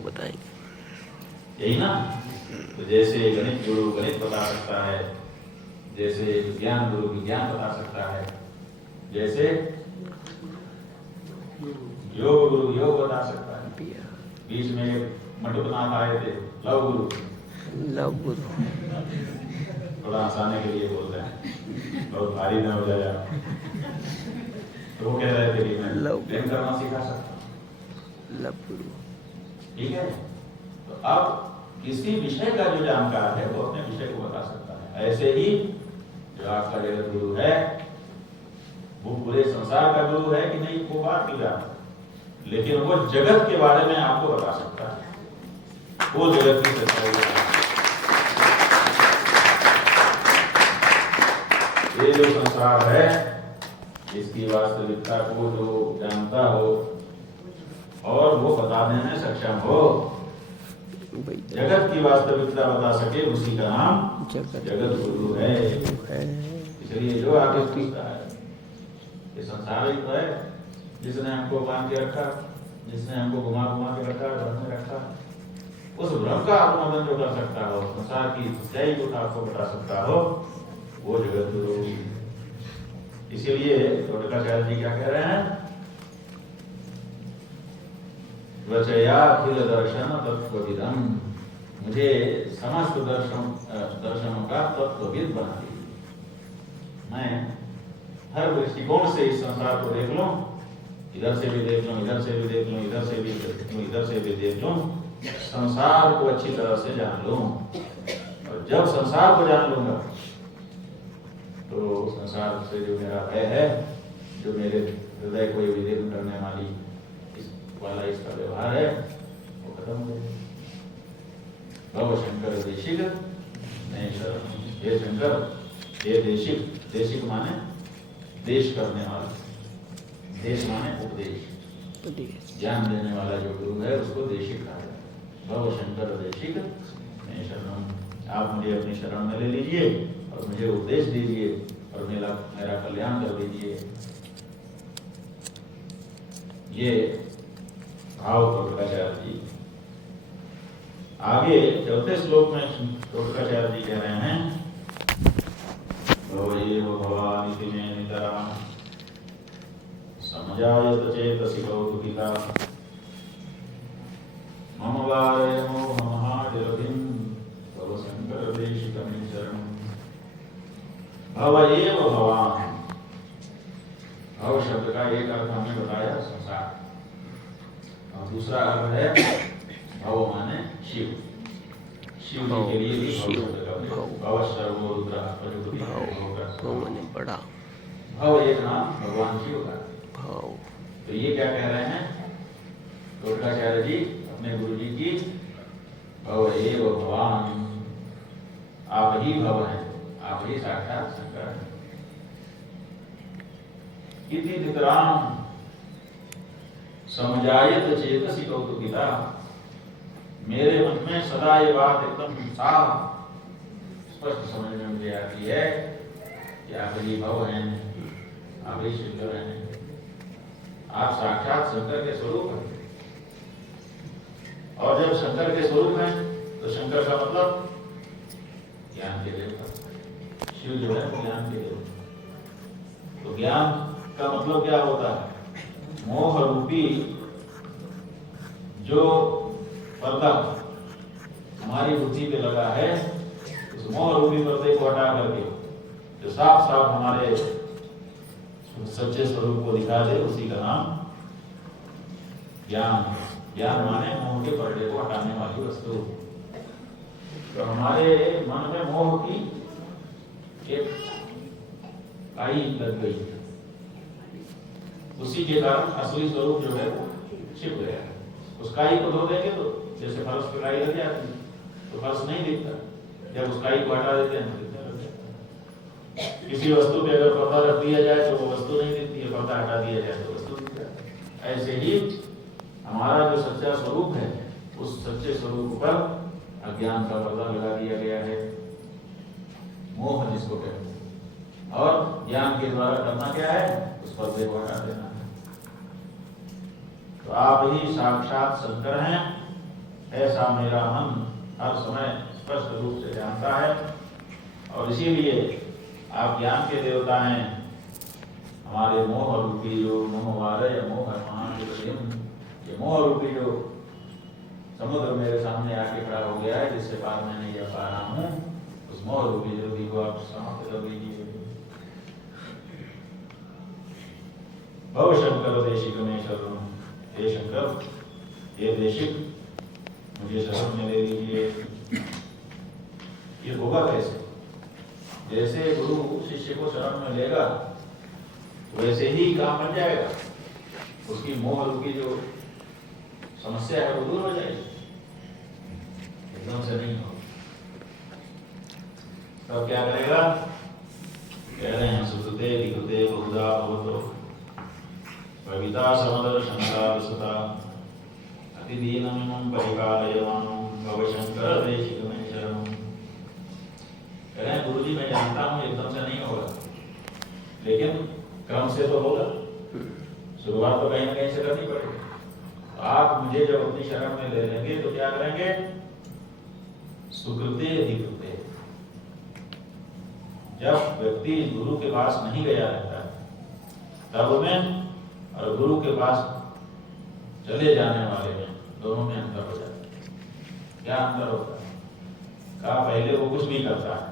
बताएंगे, यही ना? तो जैसे गणित गुरु गणित बता सकता है, जैसे विज्ञान गुरु विज्ञान बता सकता है, जैसे योग गुरु योग बता सकता है। बीच में मटुकनाथ आए थे, लव गुरु थोड़ा हंसाने के लिए बोल रहे हैं, बहुत भारी न हो जाए। तो वो कह रहे थे कि मैं प्रेम करना सिखा सकता हूँ। ठीक है, तो अब किसी विषय का जो जानकार है वो अपने विषय को बता सकता है। ऐसे ही जो आपका जगत गुरु है वो पूरे संसार का गुरु है कि नहीं, वो बात की बात, लेकिन वो जगत के बारे में आपको बता सकता है, वो जगत की सच्चाई है। ये जो संसार है इसकी वास्तविकता को जो जानता हो और वो बताने में सक्षम हो, जगत की वास्तविकता बता सके, उसी का नाम जगत गुरु है। इसलिए जो आगे पूछता है ये संसार ही तो है जिसने हमको बांध के रखा, जिसने हमको घुमा घुमा के रखा, घर में रखा, उस भ्रम का अनुमोदन जो कर सकता हो, संसार की सच्चाई को आपको बता सकता हो, वो जगत गुरु। इसीलिए टोटकाचार्य जी क्या कह रहे हैं, रचयाखिल दर्शन तत्वविदम, मुझे समस्त दर्शनों का तत्वविद बना दीजिए। मैं हर दृष्टिकोण से इस संसार को देख लूं, इधर से भी देख लूं, इधर से भी देख लूं, इधर से भी देख लूं, इधर से भी देख लूं, संसार को अच्छी तरह से जान लूं। और जब संसार को जान लूंगा तो संसार से जो मेरा भय है, जो मेरे हृदय को विदीर्ण करने वाली वाला इसका व्यवहार है, वो खत्म हो जाएगा। भव शंकर देशिक नहीं शरण, हे शंकर, हे देशिक, देशिक माने देश करने वाला, देश माने उपदेश, ज्ञान देने वाला जो गुरु है उसको देशिक कहा जाता है। भव शंकर देशिक नहीं शरण, आप मुझे अपनी शरण में ले लीजिए और मुझे उपदेश दीजिए और मेरा कल्याण कर दीजिए। ये भाव टोटकाचार्य जी। आगे चौथे श्लोक में टोटकाचार्य जी कह रहे हैं, भवयेव भवानिति मे नितरां समजायत चेतसि कौतुकिता मम वारे मोहमहाडिरभिं भव शंकर देशिकं शरणं। भवयेव भवान्, भव शब्द का एक अर्थ हमने बताया संसार, और दूसरा अर्थ है भव माने शिव, शिव जी के लिए भी भव शब्द का प्रयोग, भव सर्वो रुद्र भव माने बड़ा, भव एक नाम भगवान शिव का भव। तो ये क्या कह रहे हैं टोटकाचार्य जी अपने गुरु जी की, भव एव भवान, आप ही भव हैं, आप ही साक्षात शंकर हैं। इति नितरां समजायत चेतसि कौतुकिता, मेरे मन में सदा ये बात एकदम साफ स्पष्ट समझ में मुझे आती है कि आप ही भव हैं, आप ही शंकर हैं, आप साक्षात शंकर के स्वरूप हैं। और जब शंकर के स्वरूप हैं तो शंकर का मतलब ज्ञान के देवता, शिव जो है ज्ञान के देवता। तो ज्ञान का मतलब क्या होता है, मोह रूपी जो पर्दा हमारी बुद्धि पे लगा है, उस मोह रूपी पर्दे को हटा करके जो साफ साफ हमारे सच्चे स्वरूप को दिखा दे, उसी का नाम ज्ञान। ज्ञान माने मोह के पर्दे को हटाने वाली वस्तु। तो हमारे मन में मोह की एक काई लग गई, उसी के कारण असली स्वरूप जो है वो छिप गया। उस काई को धो देंगे तो जैसे फर्श पे काई लग जाती है तो फर्श नहीं दिखता, जब उस काई को हटा देते हैं तो दिखने लग जाता है। किसी वस्तु पे अगर पर्दा रख दिया जाए तो वो वस्तु नहीं दिखती है, पर्दा हटा दिया जाए तो वस्तु दिख जाती है। ऐसे ही हमारा जो सच्चा स्वरूप है, उस सच्चे स्वरूप पर अज्ञान का पर्दा लगा दिया गया है, मोह जिसको कहते हैं। और ज्ञान के द्वारा करना क्या है, उस पर्दे को हटा देना है। तो आप ही साक्षात शंकर हैं, ऐसा मेरा मन हर समय स्पष्ट रूप से जानता है। और इसीलिए आप ज्ञान के देवता हैं। हमारे मोह रूपी जो मोहवारय मोह ये मोह रूपी जो समुद्र मेरे सामने आके खड़ा हो गया है, जिससे पार मैं नहीं जा पा रहा हूँ, उस मोह रूपी जल्दी को आप समाप्त कर दीजिए। भव शंकर देशिक में शरण, हे शंकर, हे देशिक, मुझे शरण में ले लीजिए। ये होगा कैसे? जैसे गुरु शिष्य को शरण में लेगा वैसे ही काम बन जाएगा, उसकी मोह रूपी जो समस्या है वो दूर हो जाएगी, एकदम से नहीं होगा। तब क्या करेगा? कह रहे हैं सुकृते विकृते बहुधा भवतो कविता समदर्शनता विसुता अतिदीनमिमं परिपालयमानं भव शंकर देशिक में शरणं। कह रहे हैं गुरु जी, मैं जानता हूँ एकदम से नहीं होगा, लेकिन क्रम से तो होगा। शुरुआत तो कहीं ना कहीं से करनी पड़ेगी। आप मुझे जब अपनी शरण में ले लेंगे तो क्या करेंगे? सुकृते विकृते। जब व्यक्ति गुरु के पास नहीं गया रहता है तब में और गुरु के पास चले जाने वाले में दोनों में अंतर हो जाता है। क्या अंतर होता है? कहा पहले वो कुछ नहीं करता है,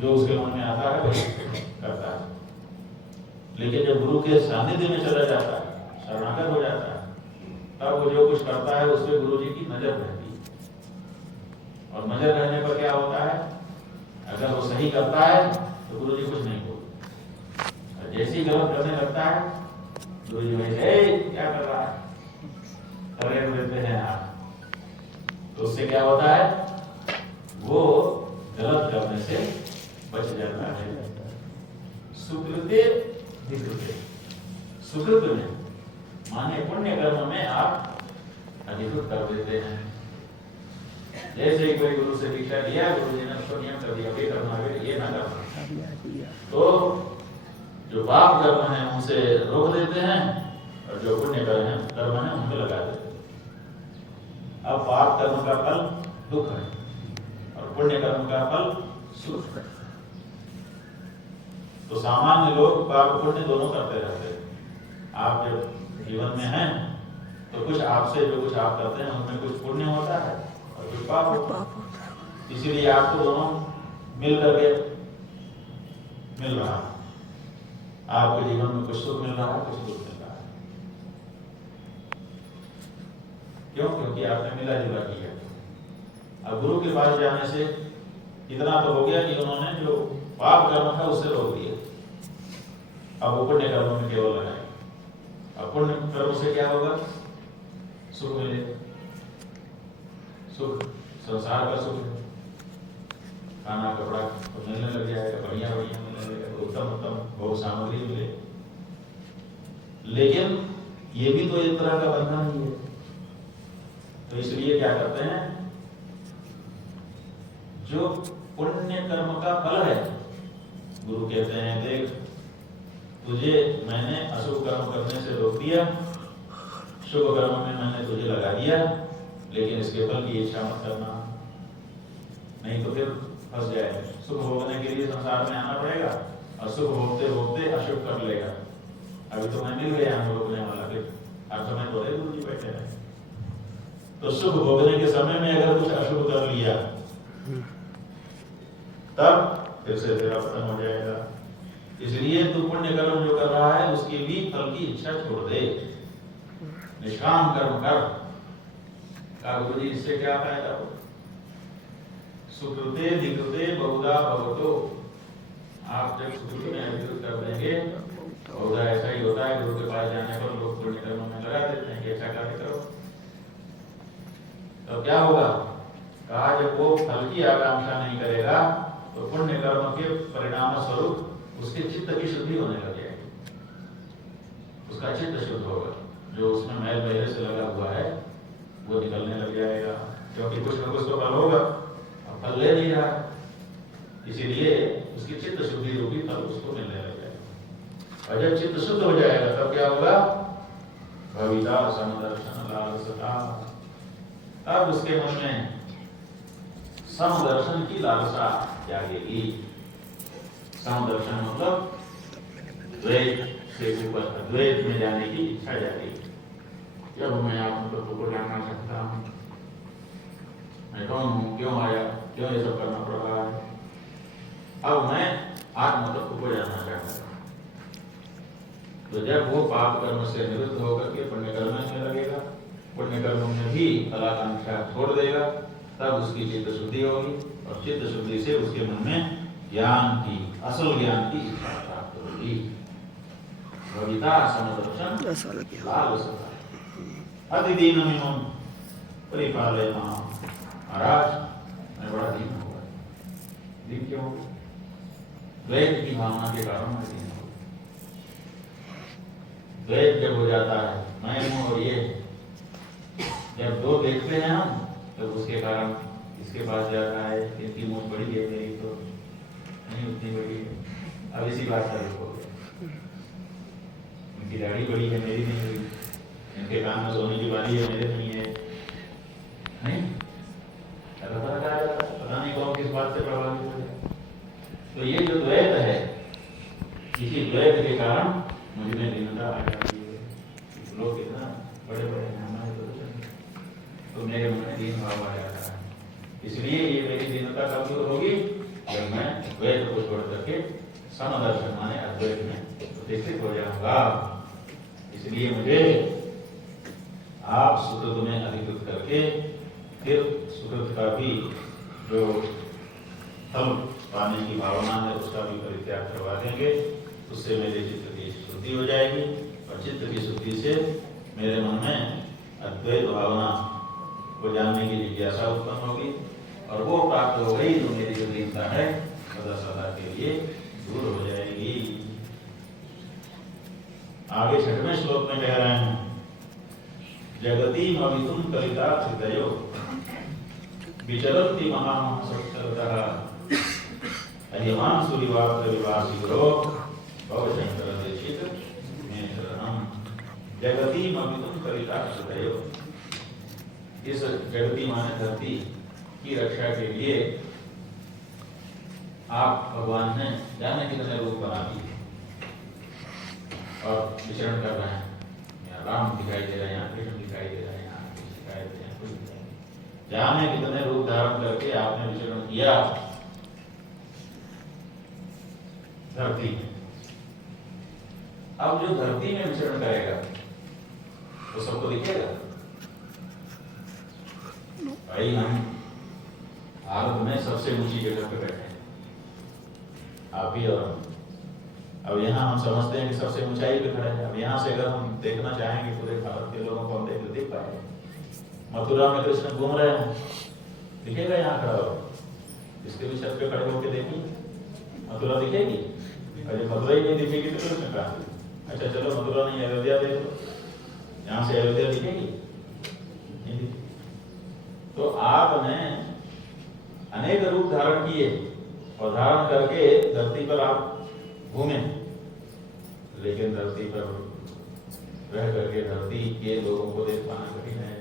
जो उसके मन में आता है वही करता है, लेकिन जब गुरु के सानिध्य में चला जाता है, शरणागत हो जाता है, तब वो जो कुछ करता है उस पर गुरु जी की नजर रहती है। और नजर रहने पर क्या होता है? अगर वो सही करता है तो गुरु जी कुछ नहीं बोलते, और जैसे ही गलत करने लगता है गुरु जी वही क्या कर रहा है, तरेक देते हैं आप। तो उससे क्या होता है? वो गलत करने से बच जाता है। सुकृते विकृते, सुकृत में माने पुण्य कर्म में आप अधिकृत कर देते हैं। जैसे ही कोई गुरु से दीक्षा लिया, गुरु जी ने उसको नियम कर दिया, ये करना है, ये ना करना, तो जो पाप कर्म है उनसे रोक देते हैं और जो पुण्य कर्म है उनको लगा देते हैं। अब पाप कर्म का फल दुख है और पुण्य कर्म का फल सुख है। तो सामान्य लोग पाप पुण्य दोनों करते रहते हैं। आप जब जीवन में हैं तो कुछ आपसे जो कुछ आप करते हैं उनमें कुछ पुण्य होता है और कुछ पाप होता है। इसीलिए आपको दोनों मिल करके मिल रहा है। आपके जीवन में कुछ सुख मिल रहा है, कुछ दुख मिल रहा है। क्यों? क्योंकि आपने मिला जुला किया। अब गुरु के पास जाने से इतना तो हो गया कि उन्होंने जो पाप कर्म था उससे रोक दिया, अब वो पुण्य कर्म में केवल लगाए। अब पुण्य कर्म से क्या होगा? सुख मिलेगा। सुख संसार का सुख है, खाना कपड़ा तो मिलने लग जाएगा, बढ़िया बढ़िया मिलने लगेगा, उत्तम उत्तम बहुत सामग्री मिले। लेकिन ये भी तो एक तरह का बंधन ही है। तो इसलिए क्या करते हैं? जो पुण्य कर्म का फल है, गुरु कहते हैं देख तुझे मैंने अशुभ कर्म करने से रोक दिया, शुभ कर्म में मैंने तुझे लगा दिया, लेकिन इसके फल की इच्छा मत करना, नहीं तो फिर फंस जाएगा। सुख भोगने के लिए संसार में आना पड़ेगा और सुख भोगते भोगते अशुभ कर लेगा। अभी तो मैं मिल गया हम रोकने वाला, हर समय तो गुरु जी बैठे रहे। तो सुख भोगने के समय में अगर कुछ अशुभ कर लिया तब फिर से तेरा पतन हो जाएगा। इसलिए तू पुण्य कर्म जो कर रहा है उसकी भी फल की इच्छा छोड़ दे, निष्काम कर्म कर। गुरु जी इससे क्या फायदा हो? सुकृते विकृते बहुधा भवतो। आप जब सुकृत में अधिकृत कर देंगे, बहुधा ऐसा ही होता है, गुरु के पास जाने पर लोग पुण्य कर्म में लगा देते हैं कि अच्छा कार्य करो। तो क्या होगा? कहा जब वो फल की आकांक्षा नहीं करेगा तो पुण्य कर्म के परिणाम स्वरूप उसके चित्त की शुद्धि होने लग जाएगी, उसका चित्त शुद्ध होगा, जो उसमें मैल पहले से लगा हुआ है वो निकलने लग जाएगा, क्योंकि कुछ न कुछ तो फल होगा, अब फल ले नहीं रहा, इसीलिए उसकी चित्त शुद्धि रूपी फल उसको मिलने लग जाएगा। और जब चित्त शुद्ध हो जाएगा तब क्या होगा? भविता समदर्शन लालसता। अब उसके मन में समदर्शन की लालसा जागेगी। समदर्शन मतलब द्वैत से ऊपर अद्वैत में जाने की इच्छा जागेगी। जब मैं आत्म तत्व को जानना चाहता हूँ, मैं कौन हूँ, क्यों आया, क्यों ये सब करना पड़ रहा है, अब मैं आत्म तत्व को जानना चाहता हूँ। तो जब वो पाप कर्म से निवृत्त होकर के पुण्य कर्म में लगेगा, पुण्य कर्म में भी फलाकांक्षा छोड़ देगा, तब उसकी चित्त शुद्धि होगी और चित्त शुद्धि से उसके मन में ज्ञान की, असल ज्ञान की इच्छा प्राप्त होगी। भविता समदर्शन लालसा अतिदीनमिमं परिपालय मां। महाराज मैं बड़ा दीन हुआ। दीन क्यों? द्वैत की भावना के कारण मैं दीन हूँ। द्वैत जब हो जाता है, मैं हूँ और ये, जब दो देखते हैं हम, तो उसके कारण इसके पास जाता है, इनकी मूंछ बड़ी है, मेरी तो नहीं उतनी बड़ी है। अब इसी बात का रुक हो गया। उनकी दाढ़ी बड़ी है, मेरी नहीं हुई। इनके कान में सोने की बाली है, मेरे नहीं है। नहीं पता नहीं कौन किस बात से प्रभावित हो जाए। तो ये जो द्वैत है, इसी द्वैत के कारण मुझ में दीनता आ जाती है। लोग कितना बड़े बड़े हैं, तो मेरे मन में दीन भाव आ जाता है। इसलिए ये मेरी दीनता कब दूर होगी? जब मैं द्वैत को छोड़ करके समदर्शन माने अद्वैत में प्रतिष्ठित हो जाऊंगा। इसलिए मुझे आप सुकृत में अधिकृत करके फिर सुकृत का भी जो फल पाने की भावना है उसका भी परित्याग करवा देंगे। उससे मेरे चित्त की शुद्धि हो जाएगी और चित्त की शुद्धि से मेरे मन में अद्वैत भावना को जानने की जिज्ञासा उत्पन्न होगी और वो प्राप्त हो गई तो मेरी जो दीनता है सदा सदा के लिए दूर हो जाएगी। आगे 6वें श्लोक में कह रहे हैं, जगती मवितुम कलिता हृदयो विचरन्ति महामहसत्तरतः अहिमांसु विवात्र विवासिरो भवशंकर देशित मे शरणम। जगती मवितुम कलिता हृदयो, इस जगती माने धरती की रक्षा के लिए आप भगवान ने जाने कितने रूप बना दिए और विचरण कर रहे हैं। यहाँ राम दिखाई दे रहे हैं, यहाँ कृष्ण दिखाई दे रहे हैं, यहाँ दिखाई दे रहे हैं, कुछ दिखाई दे। जाने कितने रूप धारण करके आपने विचरण किया धरती में। अब जो धरती में विचरण करेगा वो सबको दिखेगा। भाई हम भारत में सबसे ऊंची जगह पे बैठे हैं, आप ही और हम। अब यहाँ हम समझते हैं कि सबसे ऊंचाई पे खड़े हैं। अब यहाँ से अगर हम देखना चाहेंगे पूरे भारत के लोगों को हम देख पाएंगे। मथुरा में कृष्ण घूम रहे हैं, दिखेगा यहाँ खड़ा हो? इसके भी छत पे खड़े होकर देखिए, मथुरा दिखेगी? अरे मथुरा ही नहीं दिखेगी तो कृष्ण कहाँ? अच्छा चलो मथुरा नहीं, अयोध्या देख लो, यहाँ से अयोध्या दिखेगी? तो आपने अनेक रूप धारण किए और धारण करके धरती पर आप घूमे, लेकिन धरती पर रह करके धरती के लोगों को देख पाना कठिन है।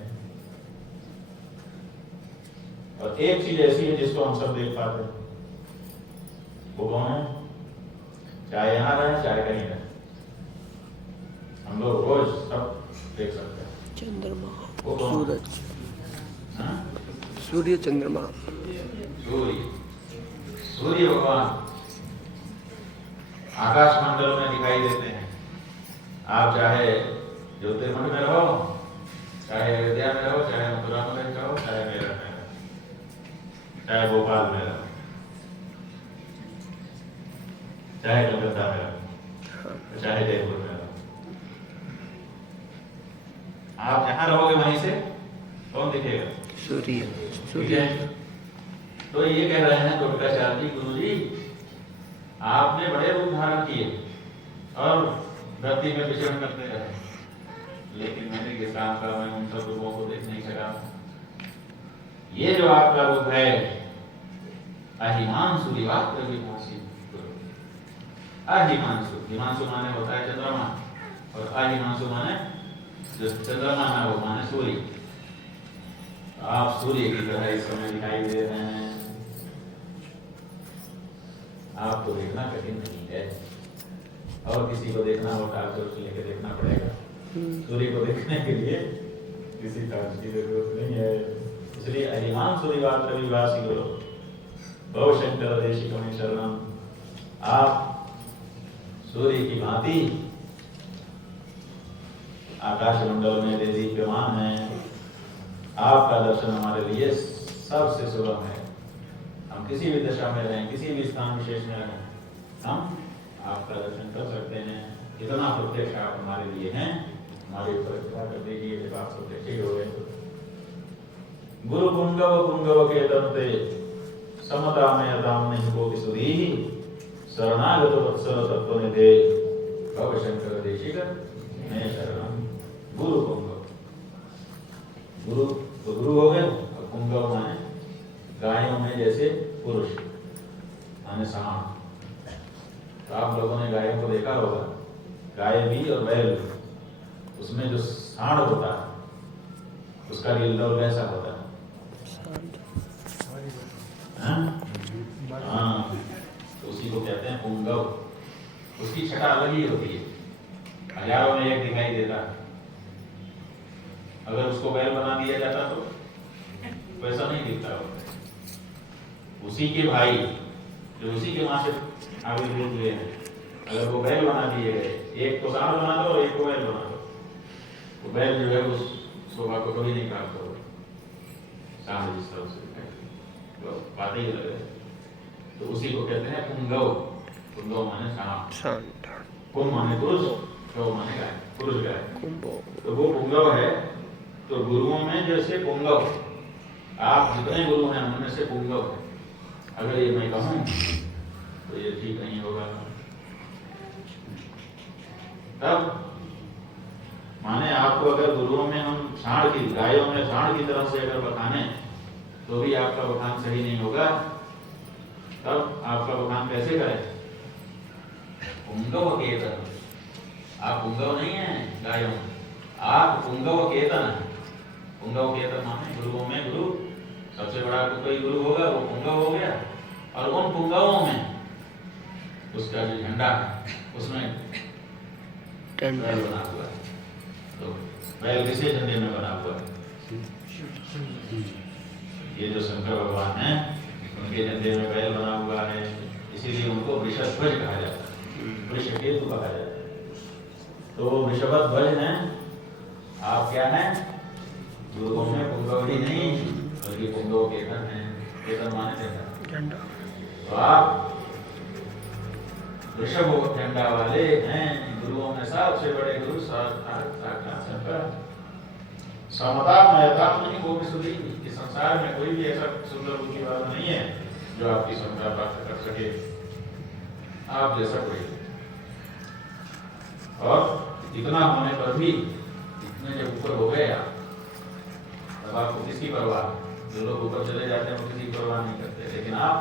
और एक चीज ऐसी है जिसको हम सब देख पाते हैं, वो कौन है? चाहे यहाँ रहे चाहे कहीं रहे, हम लोग रोज सब देख सकते हैं। चंद्रमा, वो कौन? सूरज, हाँ? सूर्य, चंद्रमा, सूर्य भगवान आकाश मंडल में दिखाई देते हैं। आप चाहे ज्योतिर्मंड में रहो, चाहे अयोध्या में रहो, चाहे मथुरा में रहो, चाहे मेरठ में रहो, चाहे भोपाल में रहो, चाहे कलकत्ता में रहो, चाहे जयपुर में रहो, आप जहां रहोगे वहीं से कौन दिखेगा? सूर्य, सूर्य। तो ये कह रहे हैं टोटकाचार्य जी, गुरु जी आपने बड़े रूप धारण किए और धरती में विचरण करते रहे, लेकिन मैंने किस काम का, मैं उन सब रूपों को देख नहीं सका। ये जो आपका रूप है अहिमांसु विवात्र विभासी। अहिमांसु, हिमांशु माने होता है चंद्रमा, और अहिमांसु माने जो चंद्रमा है वो माने सूर्य। आप सूर्य की तरह इस समय दिखाई दे रहे हैं। आपको देखना कठिन नहीं है। और किसी को देखना हो टार्च लेके देखना पड़ेगा। सूर्य को देखने के लिए किसी टार्च की जरूरत नहीं है। इसलिए अहिमान सूर्यवाद रविवासी गुरु भव शंकर देशिकमणि शरणम। आप सूर्य की भांति आकाश मंडल में दीप्यमान है। आपका दर्शन हमारे लिए सबसे सुलभ है। हम किसी भी दशा में रहें, किसी भी स्थान विशेष में रहें, हम आपका दर्शन कर सकते हैं। इतना प्रत्यक्ष आप हमारे लिए हैं। हमारे ऊपर कृपा कर दीजिए जब आप प्रत्यक्ष हो गए। गुरु पुंगव पुंगव के दंते समता में अदाम नहीं को सुधी शरणागत वत्सल तत्व ने दे भव शंकर देशिक मैं शरणम। गुरु पुंगव, गुरु तो गुरु हो गए और पुंगव माने गायों में जैसे पुरुष माने साण। तो आप लोगों ने गायों को देखा होगा, गाय भी और बैल भी, उसमें जो साण होता है उसका रीलडोर कैसा होता है? हाँ, तो उसी को कहते हैं पुंगव। उसकी छटा अलग ही होती है, हजारों में एक दिखाई देता है। अगर उसको बैल बना दिया जाता तो वैसा नहीं दिखता होता। उसी के भाई जो उसी के मां से आविर्भूत हुए हैं, अगर वो बैल बना दिए गए, एक को सांड बना दो और एक को बैल बना दो, तो बैल जो है उस शोभा को कभी नहीं प्राप्त होगा। सांड जिस तरह से बातें ही लग रहे। तो उसी को कहते हैं पुंगव। पुंगव माने सांड, पुंग माने पुरुष, गौ माने गाय, पुरुष गाय। तो वो पुंगव है। तो गुरुओं में जैसे पुंगव, आप जितने गुरु हैं उनमें से पुंगव है। अगर ये मैं कहूं तो ये ठीक नहीं होगा। तब माने आपको अगर गुरुओं में हम सांड की, गायों में सांड की तरह से अगर बखाने तो भी आपका बखान सही नहीं होगा। तब आपका बखान कैसे करें? पुंगव केतन। आप पुंगव नहीं है गायों, आप पुंगव केतन है। पुंगव केतन माने गुरुओं में गुरु, सबसे बड़ा तो कोई गुरु होगा वो पुंगव हो गया। और उन पुंगवों में उसका जो झंडा है उसमें बैल बना हुआ है। तो बैल किसे झंडे में बना हुआ है? ये जो शंकर भगवान हैं उनके झंडे में बैल बना हुआ है। इसीलिए उनको वृषध्वज कहा जाता है, वृषकेतु कहा जाता है। तो वृषभध्वज हैं। आप क्या हैं? गुरुओं में पुंगव ही नहीं बल्कि पुंगव केतन है। केतन माने झंडा। तो आप वृषभ झंडा वाले हैं। गुरुओं में सबसे बड़े गुरु साक्षात शंकर। समता मयता नहीं वो भी सुधी। इस संसार में कोई भी ऐसा सुंदर बुद्धि वाला नहीं है जो आपकी समता प्राप्त कर सके, आप जैसा कोई। और इतना होने पर भी, इतने जब ऊपर हो गए आप, तब आपको किसकी परवाह? जो लोग ऊपर चले जाते हैं वो किसी की परवाह नहीं करते। लेकिन आप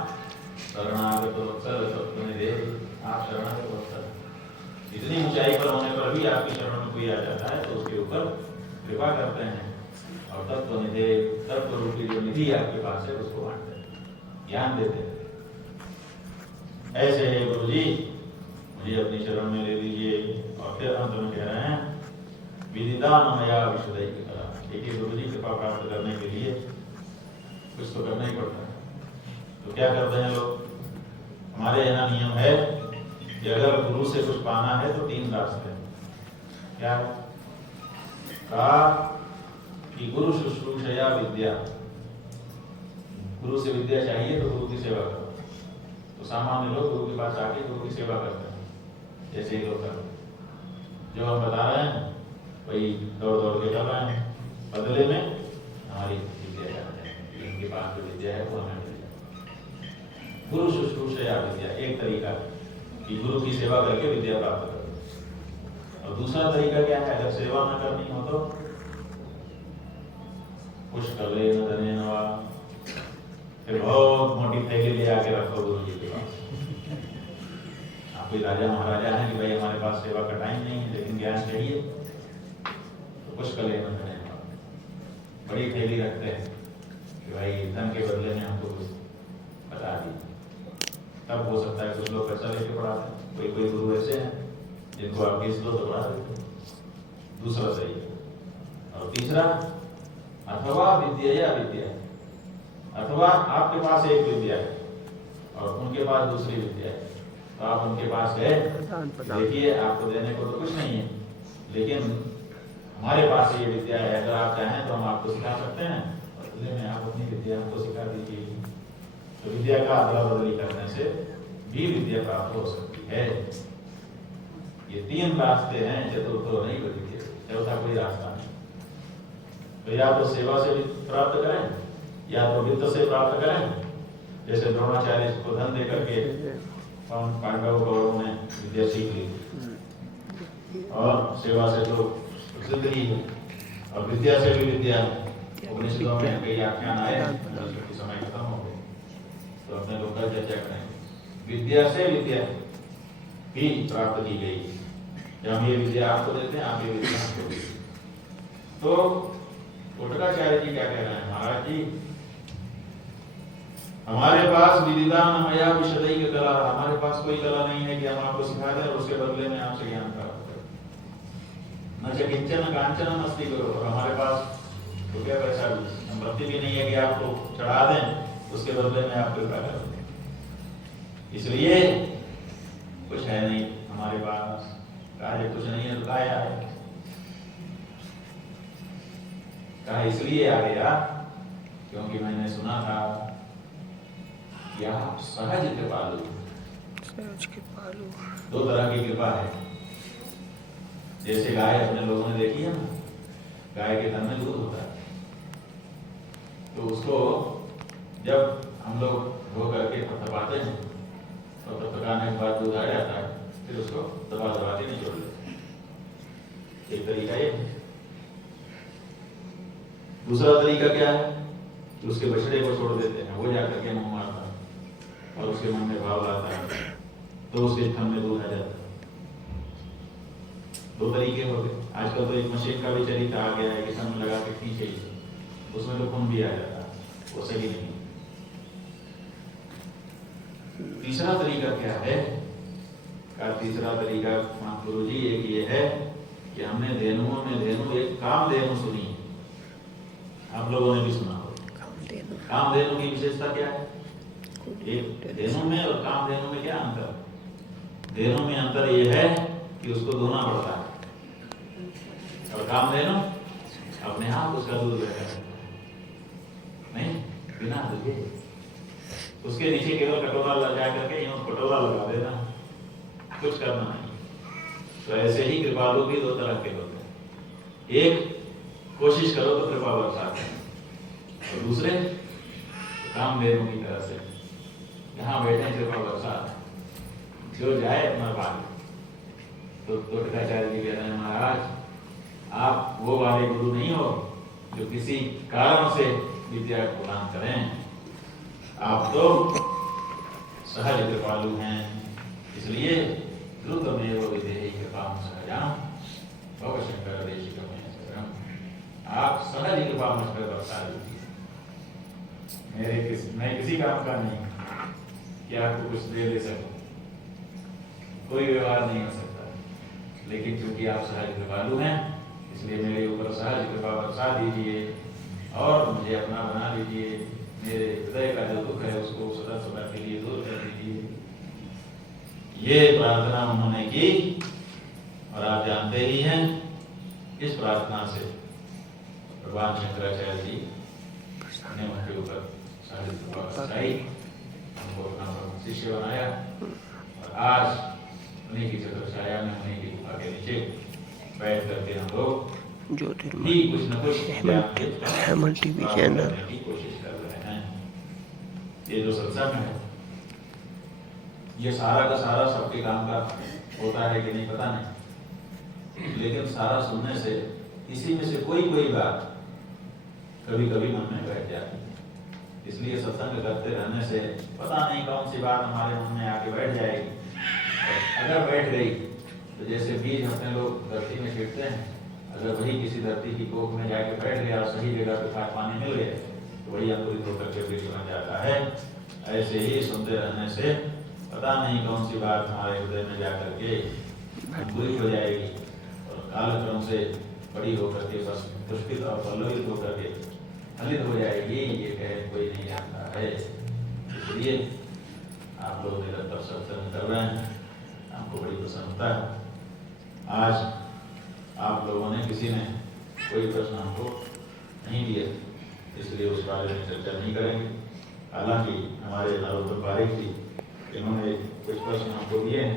शरणागत वत्सल तत्व ने दे, आप शरणागत वत्सल। इतनी ऊंचाई पर होने पर भी आपकी शरण में कोई आ जाता है तो उसके ऊपर कृपा करते हैं और तत्व निधे, तत्व रूपी जो निधि आपके पास है उसको बांटते हैं, ज्ञान देते हैं। ऐसे है गुरु जी, मुझे अपनी शरण में ले लीजिए। और फिर अंत में कह रहे हैं विदिदान मया विशुद्धि की तरह। देखिए गुरु जी कृपा प्राप्त करने के लिए कुछ तो करना ही पड़ता है। तो क्या करते हैं लोग? हमारे यहाँ नियम है कि अगर गुरु से कुछ पाना है तो 3 रास्ते हैं। क्या? कि गुरु शुश्रूषया विद्या। गुरु से विद्या चाहिए तो गुरु की सेवा करो। तो सामान्य लोग गुरु के पास आके गुरु की सेवा करते हैं, जैसे ही लोग करते हैं। जो हम बता रहे हैं वही दौड़ दौड़ के कर रहे हैं, बदले में हमारी विद्या चाहते हैं। इनके पास जो विद्या है वो हमें मिल जाए। गुरु शुश्रूषया विद्या एक तरीका कि गुरु की सेवा करके विद्या प्राप्त करो। और दूसरा तरीका क्या है? अगर सेवा न करनी हो तो पुष्कले न धने नवा, फिर बहुत मोटी थैली ले आके रखो गुरु जी के पास। आप कोई राजा महाराजा हैं कि भाई हमारे पास सेवा का टाइम नहीं है लेकिन ज्ञान चाहिए, तो पुष्कले न धने नवा, बड़ी थैली रखते हैं कि भाई धन के बदले में हमको कुछ बता दीजिए। तब हो सकता है कुछ लोग पैसा लेके पढ़ाते हैं, कोई कोई गुरु ऐसे हैं जिनको आप फीस दो तो पढ़ा देते हैं। दूसरा सही है। और तीसरा, अथवा विद्या विद्या, अथवा आपके पास एक विद्या है और उनके पास दूसरी विद्या है, तो आप उनके पास गए, देखिए आपको देने को तो कुछ नहीं है, लेकिन हमारे पास ये विद्या है, अगर आप चाहें तो हम आपको सिखा सकते हैं, और बदले में आप अपनी विद्या हमको सिखा दीजिए। तो विद्या का अदला बदली करने से भी विद्या प्राप्त हो सकती है। ये तीन रास्ते हैं, चतुर्थ तो नहीं बदलिए, चौथा कोई रास्ता नहीं। तो या तो सेवा से प्राप्त करें, या तो वित्त से प्राप्त करें, जैसे द्रोणाचार्य को धन दे करके पांडवों कौरवों ने विद्या सीख ली, और सेवा से तो जिंदगी है, और विद्या से भी विद्या। उपनिषदों में कई आख्यान आए, समय खत्म हो गए तो अपने लोग कल चर्चा करेंगे। विद्या से विद्या भी प्राप्त की गई, जब हम ये विद्या आपको देते हैं, आप ये विद्या हमको देते हैं। तो टोटकाचार्य जी क्या कह रहे हैं, महाराज जी हमारे पास विदिता मया विशदई की कला, हमारे पास कोई कला नहीं है कि हम आपको सिखा दें और उसके बदले में आपसे ज्ञान प्राप्त करें। न च किंचन कांचन मस्ती करो, और हमारे पास रुपया पैसा भी संपत्ति भी नहीं है कि आपको चढ़ा दें, उसके बदले में आप कृपा करें। इसलिए कुछ है नहीं हमारे पास, कार्य कुछ नहीं है तो काया है। कहा इसलिए आ गया क्योंकि मैंने सुना था कि आप सहज कृपालु। सहज कृपालु, दो तरह की कृपा है। जैसे गाय अपने लोगों ने देखी है ना, गाय के थन में दूध होता है, तो उसको जब हम लोग धो करके थपथपाते हैं तो थपथपाने के बाद दूध आ जाता है, फिर उसको दबा दबा के निचोड़ लेते। एक तरीका ये। दूसरा तरीका क्या है कि उसके बछड़े को छोड़ देते हैं, वो जाकर के मुंह मारता है और उसके मन में भाव लाता है, तो उसके थन में दूध आ जाता है। दो तरीके हो गए। आजकल तो एक मशीन का भी तरीका आ गया है कि थन में लगा के खींचे, उसमें तो खून भी आ जाता है, वो सही नहीं। तीसरा तरीका क्या है? का तीसरा तरीका गुरु जी एक ये है कि हमने धेनुओं में धेनु एक कामधेनु सुनी, आप लोगों ने भी सुना हो। कामधेनु की विशेषता क्या है? एक धेनु में और कामधेनु में क्या अंतर? धेनु में अंतर ये है कि उसको धोना पड़ता है, और कामधेनु अपने आप उसका दूध बहता है, नहीं बिना दूधे। उसके नीचे केवल कटोरा लगा करके यूं कटोरा लगा देना, कुछ करना नहीं। तो ऐसे ही कृपालु भी दो तरह के होते हैं। एक कोशिश करो तो कृपा बरसाते हैं, और दूसरे कामधेनु की तरह से यहाँ बैठे कृपा बरसात, जो जाए अपना भाग। तो टोटकाचार्य जी कह रहे हैं महाराज आप वो वाले गुरु नहीं हो जो किसी कारण से विद्या प्रदान करें, आप तो सहज कृपालु हैं। इसलिए द्रुतमेव विधेहि कृपां सहजां भव शंकर देशिकमय शरणं, आप सहज कृपा मुझ पर बरसा दीजिए। मैं किसी काम का नहीं कि आपको कुछ दे सकूं, कोई व्यवहार नहीं हो सकता, लेकिन क्योंकि आप सहज कृपालु हैं इसलिए मेरे ऊपर सहज कृपा बरसा दीजिए और मुझे अपना बना दीजिए। मेरे हृदय का जो दुख है उसको सदा सदा के लिए दूर कर दीजिए। ये प्रार्थना उन्होंने की, और आप जानते ही हैं इस प्रार्थना से भगवान शंकराचार्य जी ने उनके ऊपर सहज कृपा बरसाई, हमको अपना शिष्य बनाया, और आज उन्हीं की छत्रछाया में उन्हीं की कृपा के नीचे बैठ करके हम लोग ही कुछ न कुछ हेमन टीवी चैनल की कोशिश कर रहे हैं। ये जो सत्संग है ये सारा का सारा सबके काम का होता है कि नहीं पता नहीं, लेकिन सारा सुनने से इसी में से कोई कोई बात कभी कभी मन में बैठ जाती है। इसलिए सत्संग करते रहने से पता नहीं कौन सी बात हमारे मन में आके बैठ जाएगी, और अगर बैठ गई तो जैसे बीज अपने लोग धरती में छिड़ते हैं, अगर वही किसी धरती की कोख में जाके बैठ गया और सही जगह पे खाद पानी मिल गया तो वही अंकुरित होकर के बीज बन जाता है। ऐसे ही सुनते रहने से पता नहीं कौन सी बात हमारे हृदय में जाकर के बुरी हो जाएगी और कालक्रम से बड़ी होकर के बस पुष्पित और पल्लवित होकर के फलित हो जाएगी, ये कहे कोई नहीं जानता है। इसलिए आप लोग निरंतर सत्संग कर रहे हैं, आपको बड़ी प्रसन्नता है। आज आप लोगों ने किसी ने कोई प्रश्न हमको नहीं दिए, इसलिए उस बारे में चर्चा नहीं करेंगे। हालांकि हमारे नरोत्तम पारिक जी इन्होंने कुछ प्रश्न हमको दिए हैं,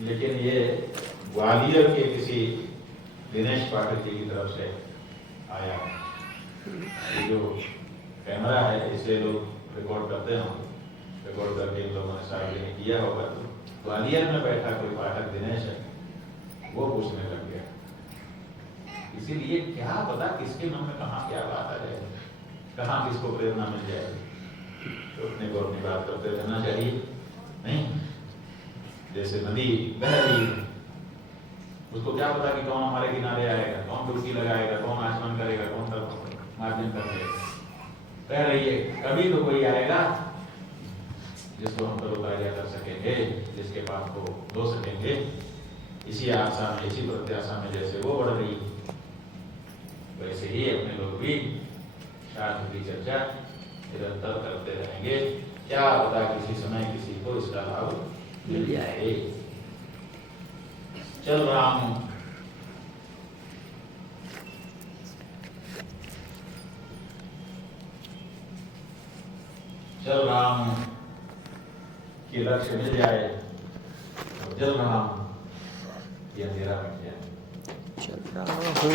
लेकिन ये ग्वालियर के किसी दिनेश पाठक जी की तरफ से आया। ये जो कैमरा है इसे लोग रिकॉर्ड करते हैं, रिकॉर्ड करके इन लोगों ने सार्वजनिक किया होगा। तो ग्वालियर में बैठा कोई पाठक दिनेश है, वो पूछने लग गया, इसीलिए क्या पता किसके मन में कहाँ क्या बात आ जाए, कहाँ किसको प्रेरणा मिल जाएगी। तो अपने को अपनी बात करते रहना चाहिए, नहीं जैसे नदी बह रही है, उसको क्या पता कि कौन हमारे किनारे आएगा, कौन डुबकी लगाएगा, कौन आचमन करेगा, कौन मार्जन कर देगा। बह रही है, कभी तो कोई आएगा जिसको हम तरोताजा कर सकेंगे, जिसके पास को धो सकेंगे। इसी आशा में, इसी प्रत्याशा में जैसे वो बढ़ रही, वैसे ही अपने लोग भी शास्त्र की चर्चा निरंतर करते रहेंगे। क्या पता किसी समय किसी को इसका लाभ मिल जाए। चल रहा हूं, चल रहा हूं कि लक्ष्य मिल जाए, और चल रहा हूं कि अंधेरा मिट जाए। चल रहा हूँ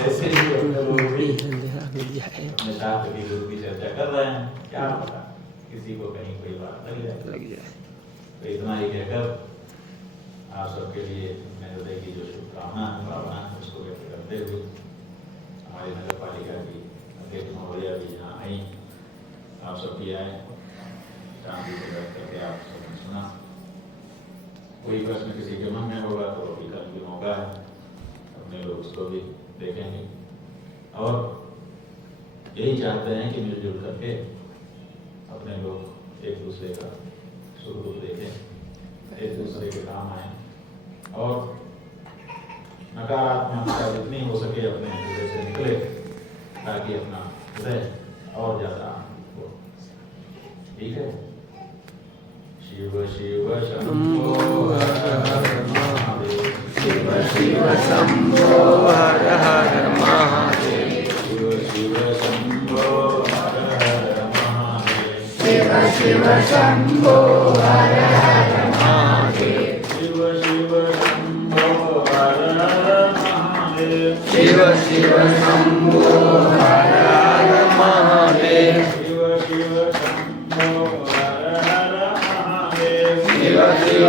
ऐसे ही अपने लोग भी अंधेरा मिल जाए, अपने शास्त्र की गुरु की चर्चा कर रहे हैं। क्या पता किसी को कहीं कोई बात लग जाए। तो इतना ही कहकर आप सबके लिए अपने हृदय की जो शुभकामना भावना उसको व्यक्त करते हुए हमारी नगर पालिका की अध्यक्ष महोदया भी यहाँ आई, आप सब भी आए, शांति से बैठ करके आप सबने सुना। कोई प्रश्न किसी के मन में होगा तो अभी कल भी मौका है, अपने लोग उसको भी देखेंगे। और यही चाहते हैं कि मिलजुल करके अपने लोग एक दूसरे का सुख दुख देखें, एक दूसरे के काम आए, और नकारात्मकता जितनी हो सके अपने हृदय से निकले, ताकि अपना हृदय और ज्यादा हो। ठीक है। शिव शिव शंभो हर हर महादेव, शिव शिव शंभो हर हर महादेव, शिव शिव शंभो हर हर महादेव, शिव शिव शंभो हर हर महादेव, शिव शिव शंभो हर हर महादेव, शिव शिव शंभो हर हर महादेव, शिव शिव शंभो हर हर महादेव, शिव शिव